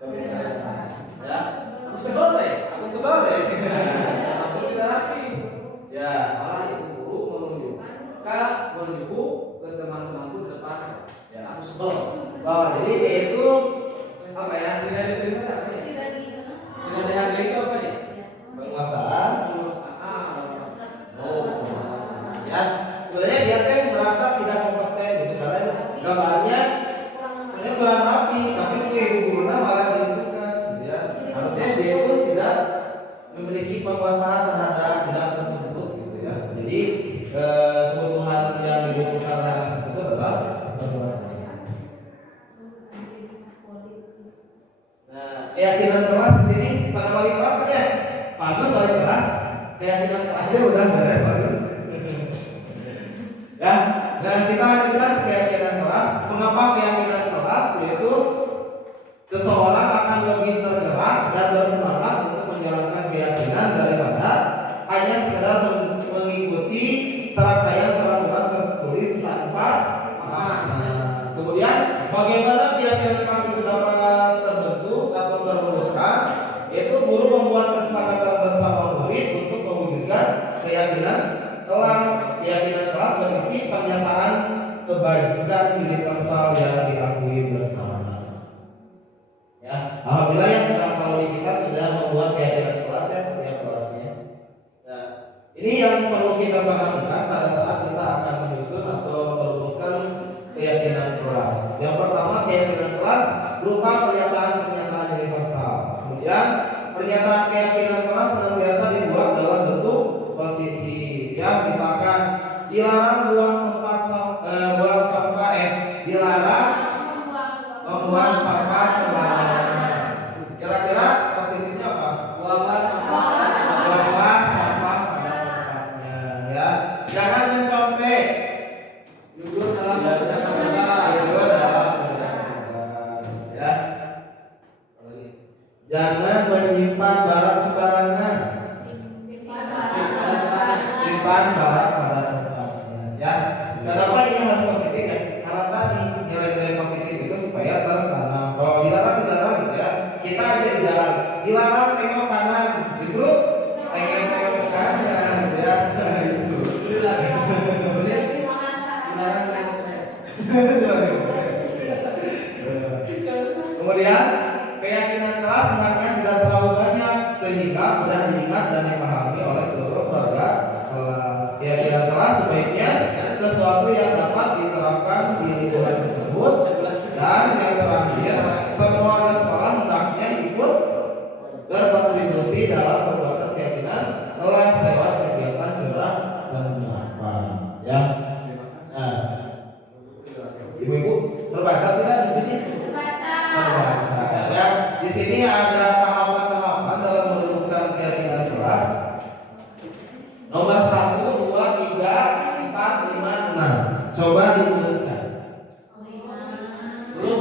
kebebasan. Ya, aku sebel deh. Aku tidak rapi. Ya, malah ibu guru menunjuk ke teman-temanku di depan. Ya, aku sebel. Oh, jadi dia itu apa ya? Tidak diterima tapi Tidak dihargai itu apa ya? Penguasaan. Oh, Ya, sebenarnya dia teh merasa tidak kompeten gitu karena gambarnya sebenarnya kurang rapi, tapi ibu gurunya malah dibutuhkan, gitu ya. Harusnya dia itu tidak memiliki penguasaan terhadap bidang tersebut, gitu ya. Jadi kebutuhan yang dibutuhkan anak tersebut adalah penguasaan. Nah, keyakinan kelas di sini pada wali kelas kan ya, bagus wali kelas, keyakinan kelasnya udah beres bagus. Ya, dan kita lanjutkan keyakinan kelas. Mengapa keyakinan kelas? Yaitu seseorang akan lebih tergerak dan bersemangat untuk menjalankan keyakinan daripada hanya sekedar mengikuti serangkaian peraturan tertulis tanpa makna. Kemudian bagaimana keyakinan kelas itu dapat terbentuk atau terwujudkan? Yaitu guru membuat kesepakatan bersama murid untuk mewujudkan keyakinan kelas. Keyakinan kelas berisi pernyataan kebajikan universal yang diakui bersama. Ya, alhamdulillah ya kalau kita sudah membuat keyakinan kelas ya setiap kelasnya. Nah, ini yang perlu kita perhatikan pada saat kita akan menyusun atau merumuskan keyakinan kelas. Yang pertama, keyakinan kelas berupa pernyataan-pernyataan universal. Kemudian pernyataan keyakinan kelas senantiasa dibuat dalam bentuk positif. Ya, misalkan dilarang buang sampah, dilarang membuang sampah sembarangan. Kira-kira positifnya apa? buanglah sampah. Buanglah sampah pada tempatnya. Ya, jangan mencontek. Jujur dalam bersikap bebas. Jujur dalam bersikap bebas. Ya. Jangan menyimpan barang sembarangan. Simpan barang pada tempatnya. Ya. Kenapa ini harus positif ya? Karena tadi nilai-nilai positif itu supaya tertanam. Kalau dilarang gitu ya. Kita aja dilarang tengok kanan, justru pengen tengok ke kanan gitu ya. Nah, itu. Dilarang tengok saya. Kemudian keyakinan kelas hendaknya tidak terlalu banyak sehingga mudah diingat dan dipahami oleh seluruh warga kelas. Keyakinan kelas sebaiknya sesuatu yang dapat diterapkan di lingkungan tersebut. Dan yang terakhir, semua warga sekolah hendaknya ikut berkontribusi dalam perbuatan keyakinan kelas lewat kegiatan curah dan ucapan. Ya. Nah, ibu-ibu terbaca tidak di sini? Terbaca. Ya, di sini ada tahapan-tahapan dalam merumuskan keyakinan kelas. Nomor 1, 2, 3, 4, 5, 6. Coba diurutkan.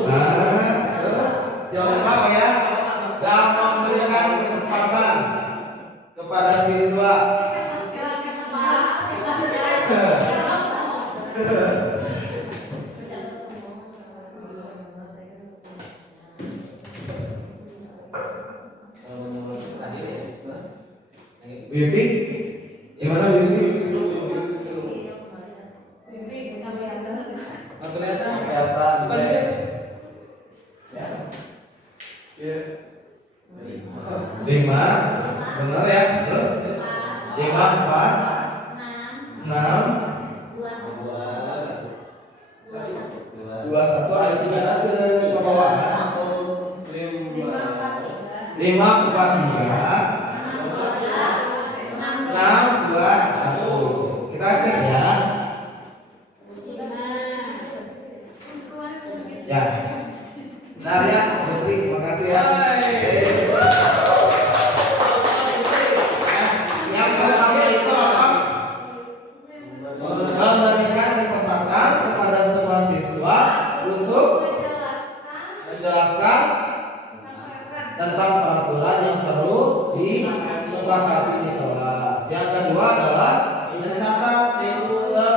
Nah, terus jangan lupa ya, dan memberikan kesempatan kepada siswa. Bibi, gimana Bibi? Kelihatan. Kelihatan. Ya. 5, benar ya? Terus 5, 4, 6, 2, 1, ada 3 ke bawah. 5, 4, 3, 6, 2, 1. Kita cek ya. Ya. Benar ya, Putri, terima kasih ya. Yang pertama itu apa? Memberikan kesempatan kepada semua siswa untuk menjelaskan tentang peraturan yang perlu disepakati di kelas. Yang kedua adalah mencatat semua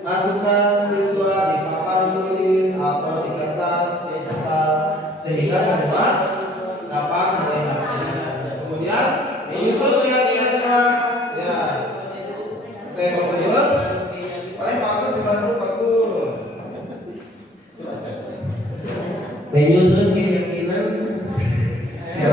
masukan siswa di papan tulis atau di kertas besar sehingga semua dapat melihatnya. Kemudian menyusun keyakinan kelas. Ya, saya prosedur. Paling bagus dibantu bagus. Menyusun keyakinan. Ya,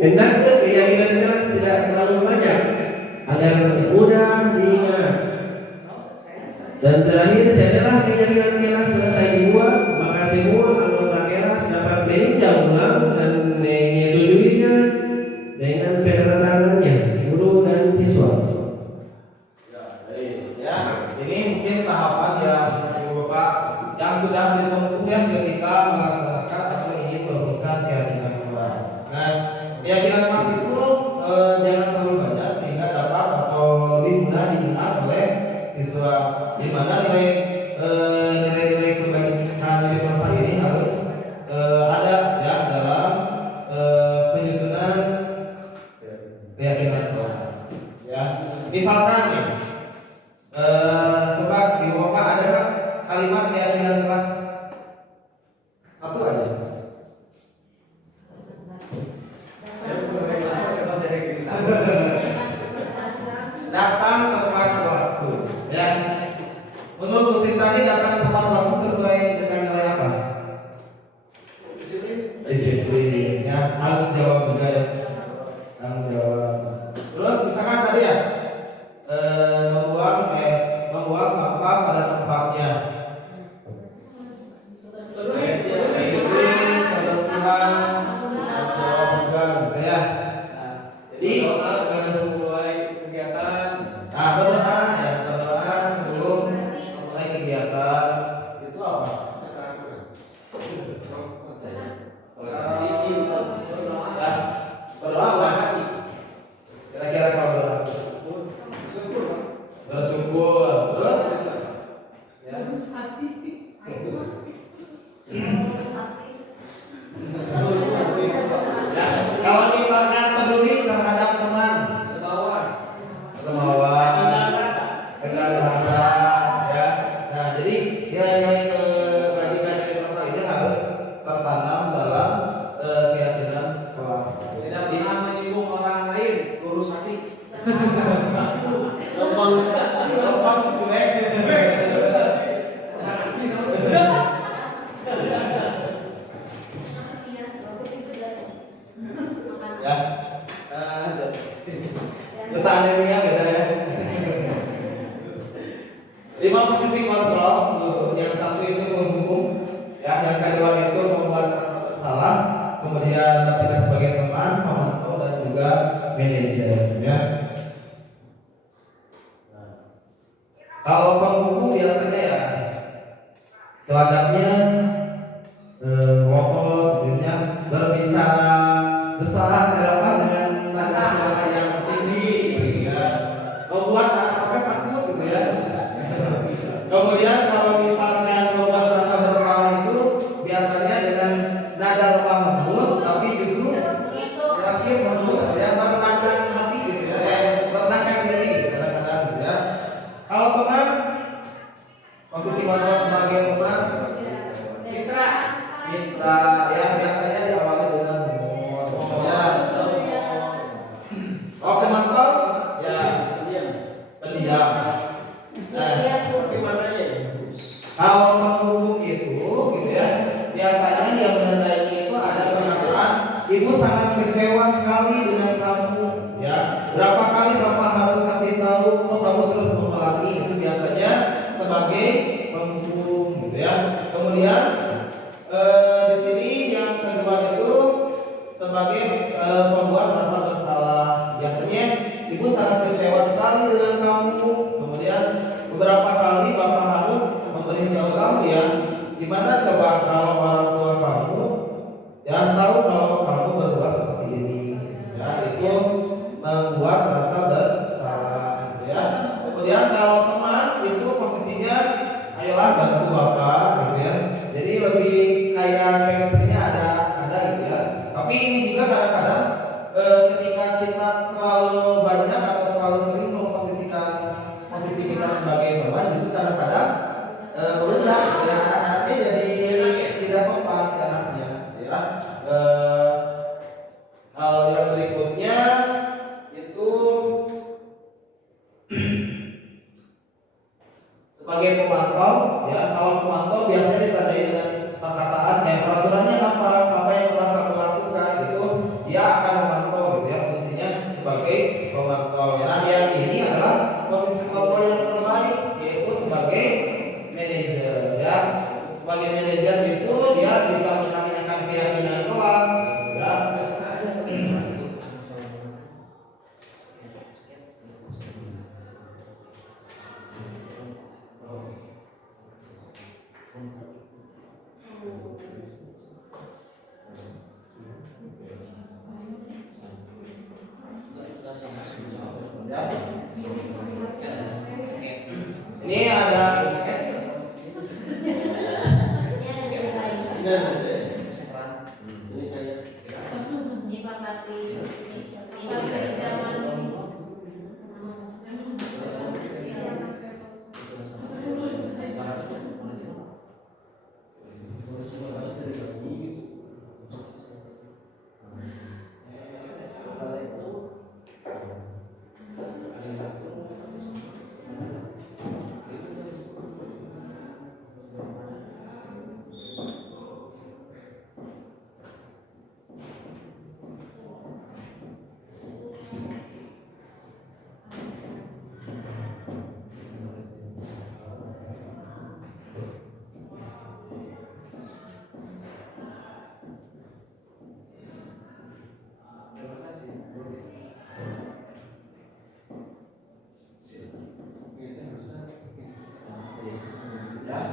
Hendaknya keyakinan keras tidak selalu banyak agar mudah diingat. Dan terakhir, setelah keyakinan keras selesai dibuat, maka semua anggota keras dapat meninjau ulang dan menyetujuinya dengan penerapangannya, guru dan siswa. Ya, ini mungkin tahapan yang Ibu Bapak yang sudah ditempuh ya ketika melaksanakan atau ingin merumuskan keyakinan keras. Nah, keyakinan keras itu jangan terlalu banyak sehingga dapat atau lebih mudah diingat oleh siswa. Di mana nilai-nilai kebaikan universal ini harus ada ya dalam penyusunan keyakinan keras. Ya, misalkan nih. Coba Ibu Bapak ada nggak kalimat keyakinan keras? Satu aja. Datang tepat waktu. Ya. Menurut Bu Sri tadi datang tepat waktu sesuai dengan nilai apa? Disiplin. Ya, tanggung jawab juga ya. Tanggung jawab. Terus misalkan tadi ya. Membuang sampah pada tempatnya. Disiplin, kebersihan, jawab juga bisa ya. Jadi mulai kegiatan. berdoa ya berdoa sebelum memulai kegiatan itu apa? Ya, berdoa apa? Kira-kira kalau berdoa bersyukur terus ya. Ya, kalau misalnya peduli terhadap teman, dermawan, dengan rasa, ya. Nah, jadi nilai-nilai kebajikan universal ini harus tertanam dalam keyakinan kelas. Tidak pernah menyinggung orang lain, lurus hati. Gampang cuek. Ya, letak anemia beda ya. 5 posisi kontrol, yang satu itu menghukum, ya, yang kedua itu membuat rasa bersalah, kemudian tidak sebagai teman, pemantau dan juga manajer, ya. Kalau penghukum biasanya ya gelagatnya ngotot, berbicara besar dengan nada suara yang tinggi, ya. Membuat anak-anak takut gitu ya. Kemudian kalau misalkan membuat rasa bersalah itu biasanya dengan nada lemah lembut, tapi justru yakin maksud ya merendahkan hati gitu ya, merendahkan diri kadang-kadang gitu ya. Kalau teman, posisi kontrol sebagai teman, mitra ya biasanya diawali dengan humor, ya. Oh pemantau, ya pendiam. Kalau penghukum itu, gitu ya, biasanya yang menandainya itu ada pernyataan, ibu sangat kecewa sekali dengan kamu, ya. Berapa kali bapak harus kasih tahu, kok kamu terus mengulangi, itu biasanya sebagai penghukum, gitu ya. Kemudian di sini yang kedua itu sebagai pembuat rasa bersalah. Biasanya ibu sangat kecewa sekali dengan kamu. Kemudian beberapa kali bapak harus memberitahu kamu ya, gimana coba kalau orang tua kamu yang tahu kalau kamu berbuat seperti ini, ya itu membuat rasa bersalah, ya. Kemudian kalau teman itu posisinya, ayolah bantu bapak, gitu ya. Jadi lebih kayak chemistry-nya ada gitu ya. Tapi ini juga kadang-kadang ketika kita terlalu banyak atau terlalu sering memposisikan posisi kita sebagai teman, justru kadang-kadang berubah gitu ya. Anak-anaknya jadi tidak sopan si anaknya, ya. Hal yang berikutnya itu sebagai pemantau, ya. Kalau pemantau biasanya ditandai dengan perkataan kayak peraturannya apa yang telah kamu lakukan, itu dia akan memantau sebagai pengontrol. Nah, yang ini adalah posisi kontrol yang terbaik, yaitu sebagai manajer. Ya, sebagai manajer itu dia bisa menanyakan keyakinan kelas. Ya. Ini ada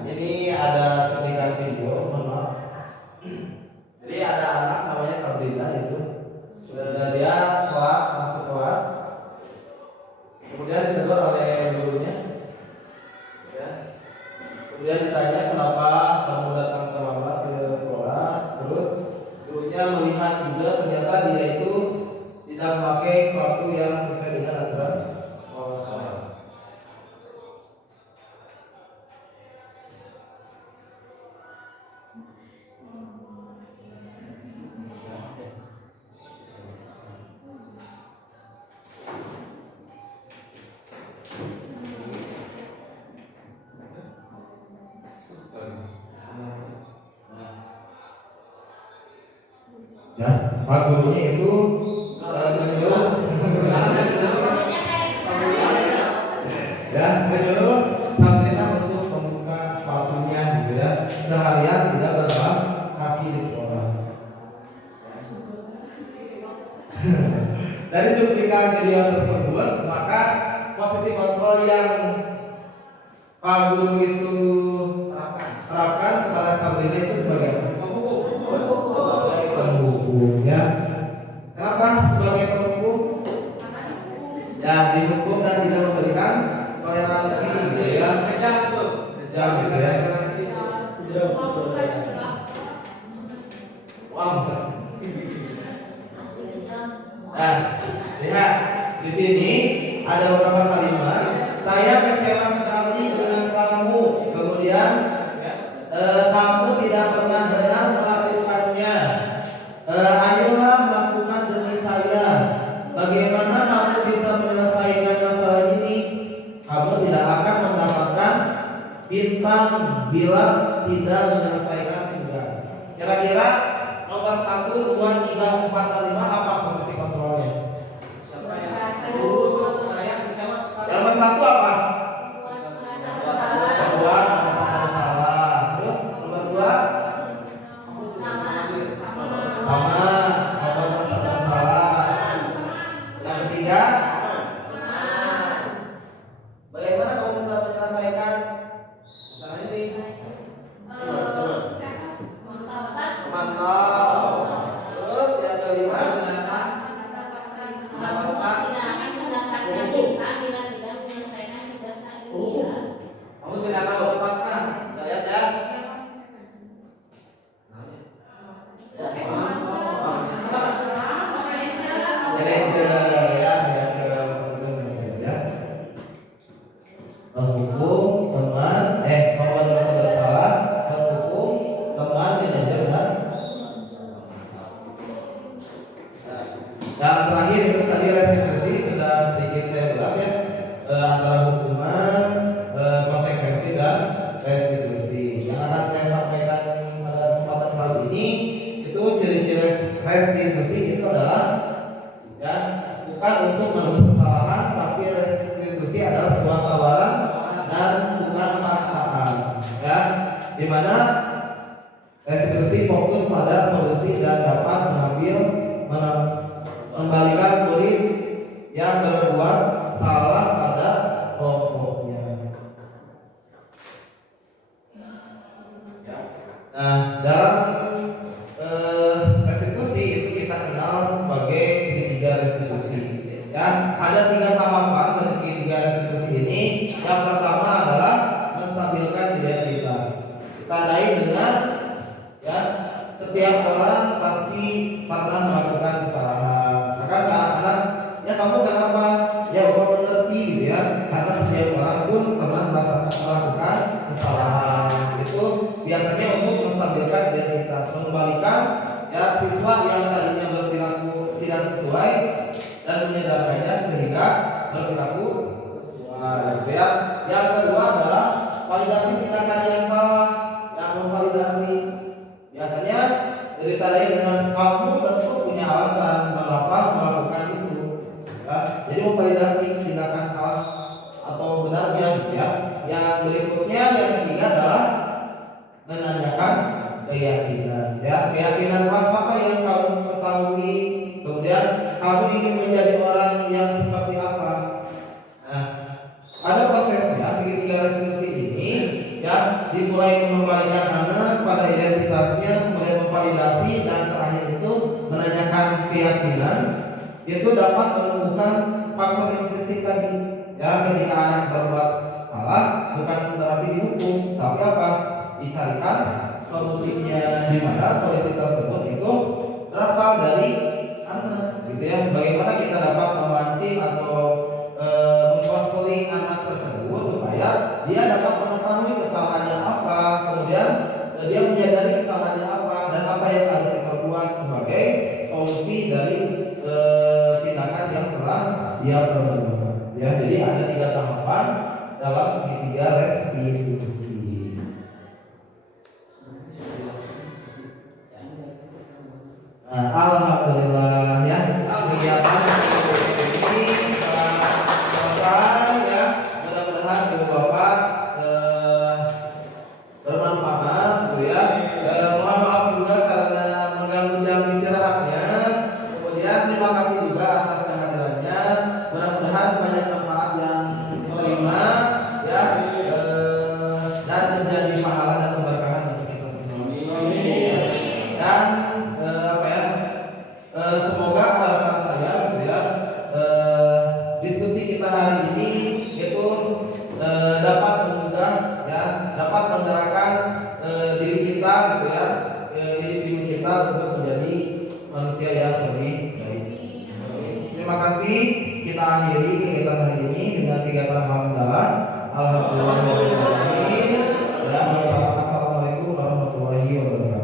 ini ada cuplikan video, mohon maaf. Jadi ada anak namanya Sabrina itu, dia masuk kelas, kemudian ditegur oleh gurunya, ya. Kemudian ditanya kenapa kamu datang terlambat ke sekolah, terus gurunya melihat juga ternyata dia itu tidak memakai sepatu yang sesuai dengan aturan sekolah. Nah, Pak gurunya itu menyuruh Sabrina untuk membuka sepatunya gitu ya, seharian tidak beralas kaki di sekolah. Dari cuplikan video tersebut, maka posisi kontrol yang Pak Guru itu terapkan kepada Sabrina itu sebagai penghukum, ya. Kenapa sebagai penghukum? Ya, dihukum dan tidak memberikan toleransi, gitu ya. Kejam gitu ya. Nah, lihat di sini ada beberapa kalimat. Saya kecewa sekali dengan kamu. Kemudian kamu tidak pernah benar melakukannya. Ayolah lakukan demi saya. Bagaimana kamu bisa menyelesaikan masalah ini? Kamu tidak akan mendapatkan bintang bila tidak menyelesaikan tugas. Kira-kira nomor 1, 2, 3, 4, 5 apa posisi kontrolnya? Nomor 1 apa? Kedua, salah. Terus nomor 2 sama. Nomor 1 salah. Yang ketiga, bagaimana kamu bisa menyelesaikan masalah ini? Mantap. Terus yang kelima, mendapatkan kamu sudah akan mendapatkan. Kita lihat ya. Menghukum teman, membuat merasa bersalah, menghukum teman manajer dan terakhir itu tadi restitusi sudah sedikit saya bahas ya, antara hukuman, konsekuensi dan restitusi. Yang akan saya sampaikan pada kesempatan kali ini itu ciri-ciri restitusi itu adalah ya bukan untuk menebus kesalahan, tapi restitusi adalah sebuah tawaran dan bukan paksaan. Ya, dimana restitusi fokus pada solusi dan dapat mengembalikan murid yang berbuat salah pada pokoknya. Nah, dalam restitusi itu kita kenal sebagai segitiga restitusi. Dan ada 3 tahapan dari segitiga restitusi ini. Yang pertama adalah menstabilkan identitas. Ditandai dengan ya, setiap orang pasti pernah melakukan kesalahan. Maka anak, ya kamu kenapa? Ya bapak mengerti gitu ya. Karena setiap orang pun pernah melakukan kesalahan. Itu biasanya untuk menstabilkan identitas, mengembalikan ya siswa yang tadinya berperilaku tidak sesuai dan menyadarkannya sehingga berperilaku sesuai. Ya. Yang kedua adalah validasi tindakan yang salah, yang memvalidasi. Biasanya ditandai dengan kamu tentu punya alasan mengapa melakukan itu. Ya. Jadi memvalidasi tindakan salah atau benarnya. Ya. Yang berikutnya yang ketiga adalah menanyakan keyakinan. Ya, keyakinan apa yang kamu ketahui, kemudian kamu ingin menjadi orang yang seperti apa. Nah, ada prosesnya segitiga restitusi ini ya, dimulai mengembalikan anak pada identitasnya, kemudian memvalidasi, dan terakhir itu menanyakan keyakinan. Itu dapat menumbuhkan faktor implisit tadi. Ya, ketika anak berbuat salah bukan berarti dihukum, tapi apa? Dicarikan solusinya, di mana solusi tersebut itu berasal dari anak, gitu ya. Bagaimana kita dapat memancing atau mengkonseling anak tersebut supaya dia dapat mengetahui kesalahannya apa, kemudian dia menyadari kesalahannya apa dan apa yang harus diperbuat sebagai solusi dari tindakan yang telah dia perbuat. Ya, jadi ada 3 tahapan dalam segitiga restitusi. Nah, alhamdulillah ya, kegiatan ini selesai ya. Mudah-mudahan ibu bapak bermanfaat, gitu ya. Mohon maaf juga karena mengganggu jam istirahatnya. Kemudian terima kasih juga atas kehadirannya. Mudah-mudahan banyak manfaat yang diterima ya, dan menjadi pahala dan keberkahan untuk kita semua. Dan semoga harapan saya gitu ya, diskusi kita hari ini itu dapat menggugah ya, dapat menggerakkan diri kita gitu ya, diri kita untuk menjadi manusia yang lebih baik. Terima kasih. Kita akhiri kegiatan hari ini dengan kegiatan alhamdulillah. Alhamdulillah. Ya, wassalamualaikum warahmatullahi wabarakatuh.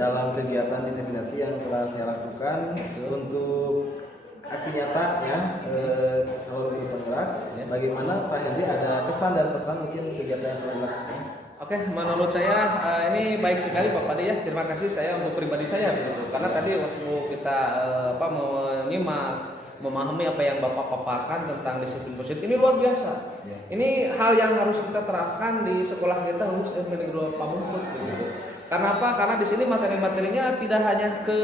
Dalam kegiatan diseminasi yang telah saya lakukan untuk aksi nyata ya, calon guru penggerak ya. Bagaimana Pak Hendri, ada kesan dan pesan mungkin kegiatan yang telah dilakukan? Oke, menurut saya ini baik sekali Pak Pade ya. Terima kasih saya untuk pribadi saya begitu. Karena tadi waktu kita menyimak, memahami apa yang Bapak paparkan tentang disiplin positif, ini luar biasa. Ya. Ini hal yang harus kita terapkan di sekolah kita, khusus Mendikbud Pamungkut begitu. Karena apa? Karena di sini materi-materinya tidak hanya ke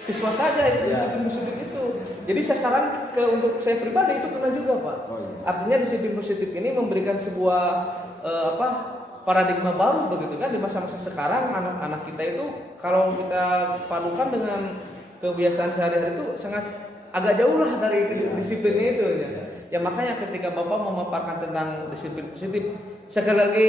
siswa saja itu disiplin positif itu. Jadi sasaran untuk saya pribadi itu kena juga Pak. Artinya disiplin positif ini memberikan sebuah paradigma baru begitu kan di masa-masa sekarang. Anak-anak kita itu kalau kita padukan dengan kebiasaan sehari-hari itu sangat agak jauh lah dari disiplinnya itu ya. Ya makanya ketika Bapak memaparkan tentang disiplin positif, sekali lagi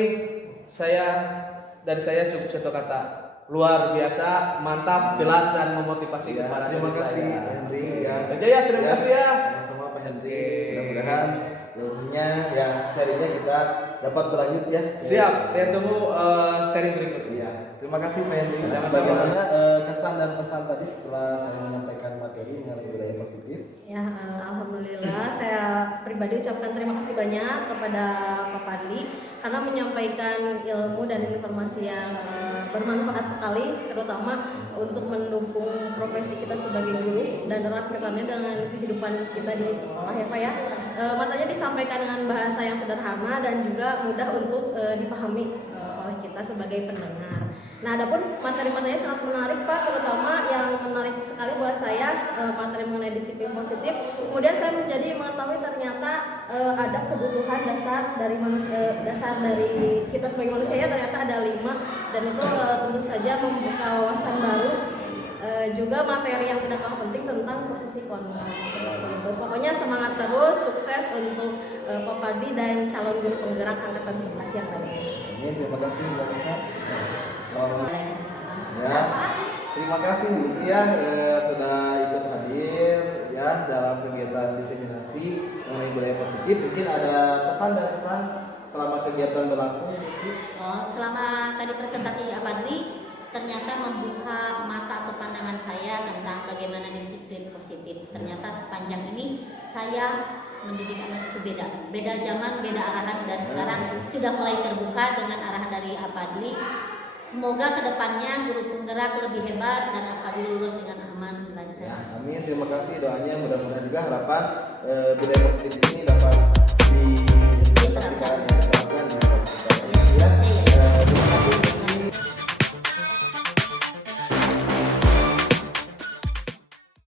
dari saya cukup satu kata, luar biasa, mantap, jelas dan memotivasi kepada terima kasih Pak Hendri ya. Terima kasih ya. Sama-sama Pak Hendri. Mudah-mudahan ilmunya ya, sharingnya kita dapat berlanjut ya. Siap, saya tunggu sharing berikutnya. Terima kasih Pak Hendri. Bagaimana kesan dan pesan tadi setelah saya menyampaikan materi mengenai budaya positif? Ya, alhamdulillah saya pribadi ucapkan terima kasih banyak kepada Pak Padli karena menyampaikan ilmu dan informasi yang bermanfaat sekali, terutama untuk mendukung profesi kita sebagai guru dan erat kaitannya dengan kehidupan kita di sekolah ya Pak ya. Matanya disampaikan dengan bahasa yang sederhana dan juga mudah untuk dipahami oleh kita sebagai pendengar. Nah, adapun materi-materinya sangat menarik Pak, terutama yang menarik sekali buat saya materi mengenai disiplin positif. Kemudian saya menjadi mengetahui ternyata ada kebutuhan dasar dari manusia, dasar dari kita sebagai manusia ya, ternyata ada 5 dan itu tentu saja membuka wawasan baru. Juga materi yang tidak kalah penting tentang posisi kontrak seperti itu. Pokoknya semangat terus, sukses untuk Pak Padli dan calon guru penggerak angkatan 11 yang lain. Ini terima kasih Mbak Nisa. Selamat ya. Terima kasih Bu Sri ya sudah ikut hadir ya dalam kegiatan diseminasi mengenai budaya positif. Mungkin ada pesan dan kesan selama kegiatan berlangsung Bu Sri? Selama tadi presentasi Pak Padli ternyata membuka mata atau pandangan saya tentang bagaimana disiplin positif. Ternyata sepanjang ini saya mendidik anak itu beda zaman, beda arahan, dan sekarang sudah mulai terbuka dengan arahan dari Pak Padli. Semoga kedepannya guru penggerak lebih hebat dan Pak Padli lulus dengan aman lancar. Ya, amin. Terima kasih doanya. Mudah-mudahan juga harapan budaya positif ini dapat di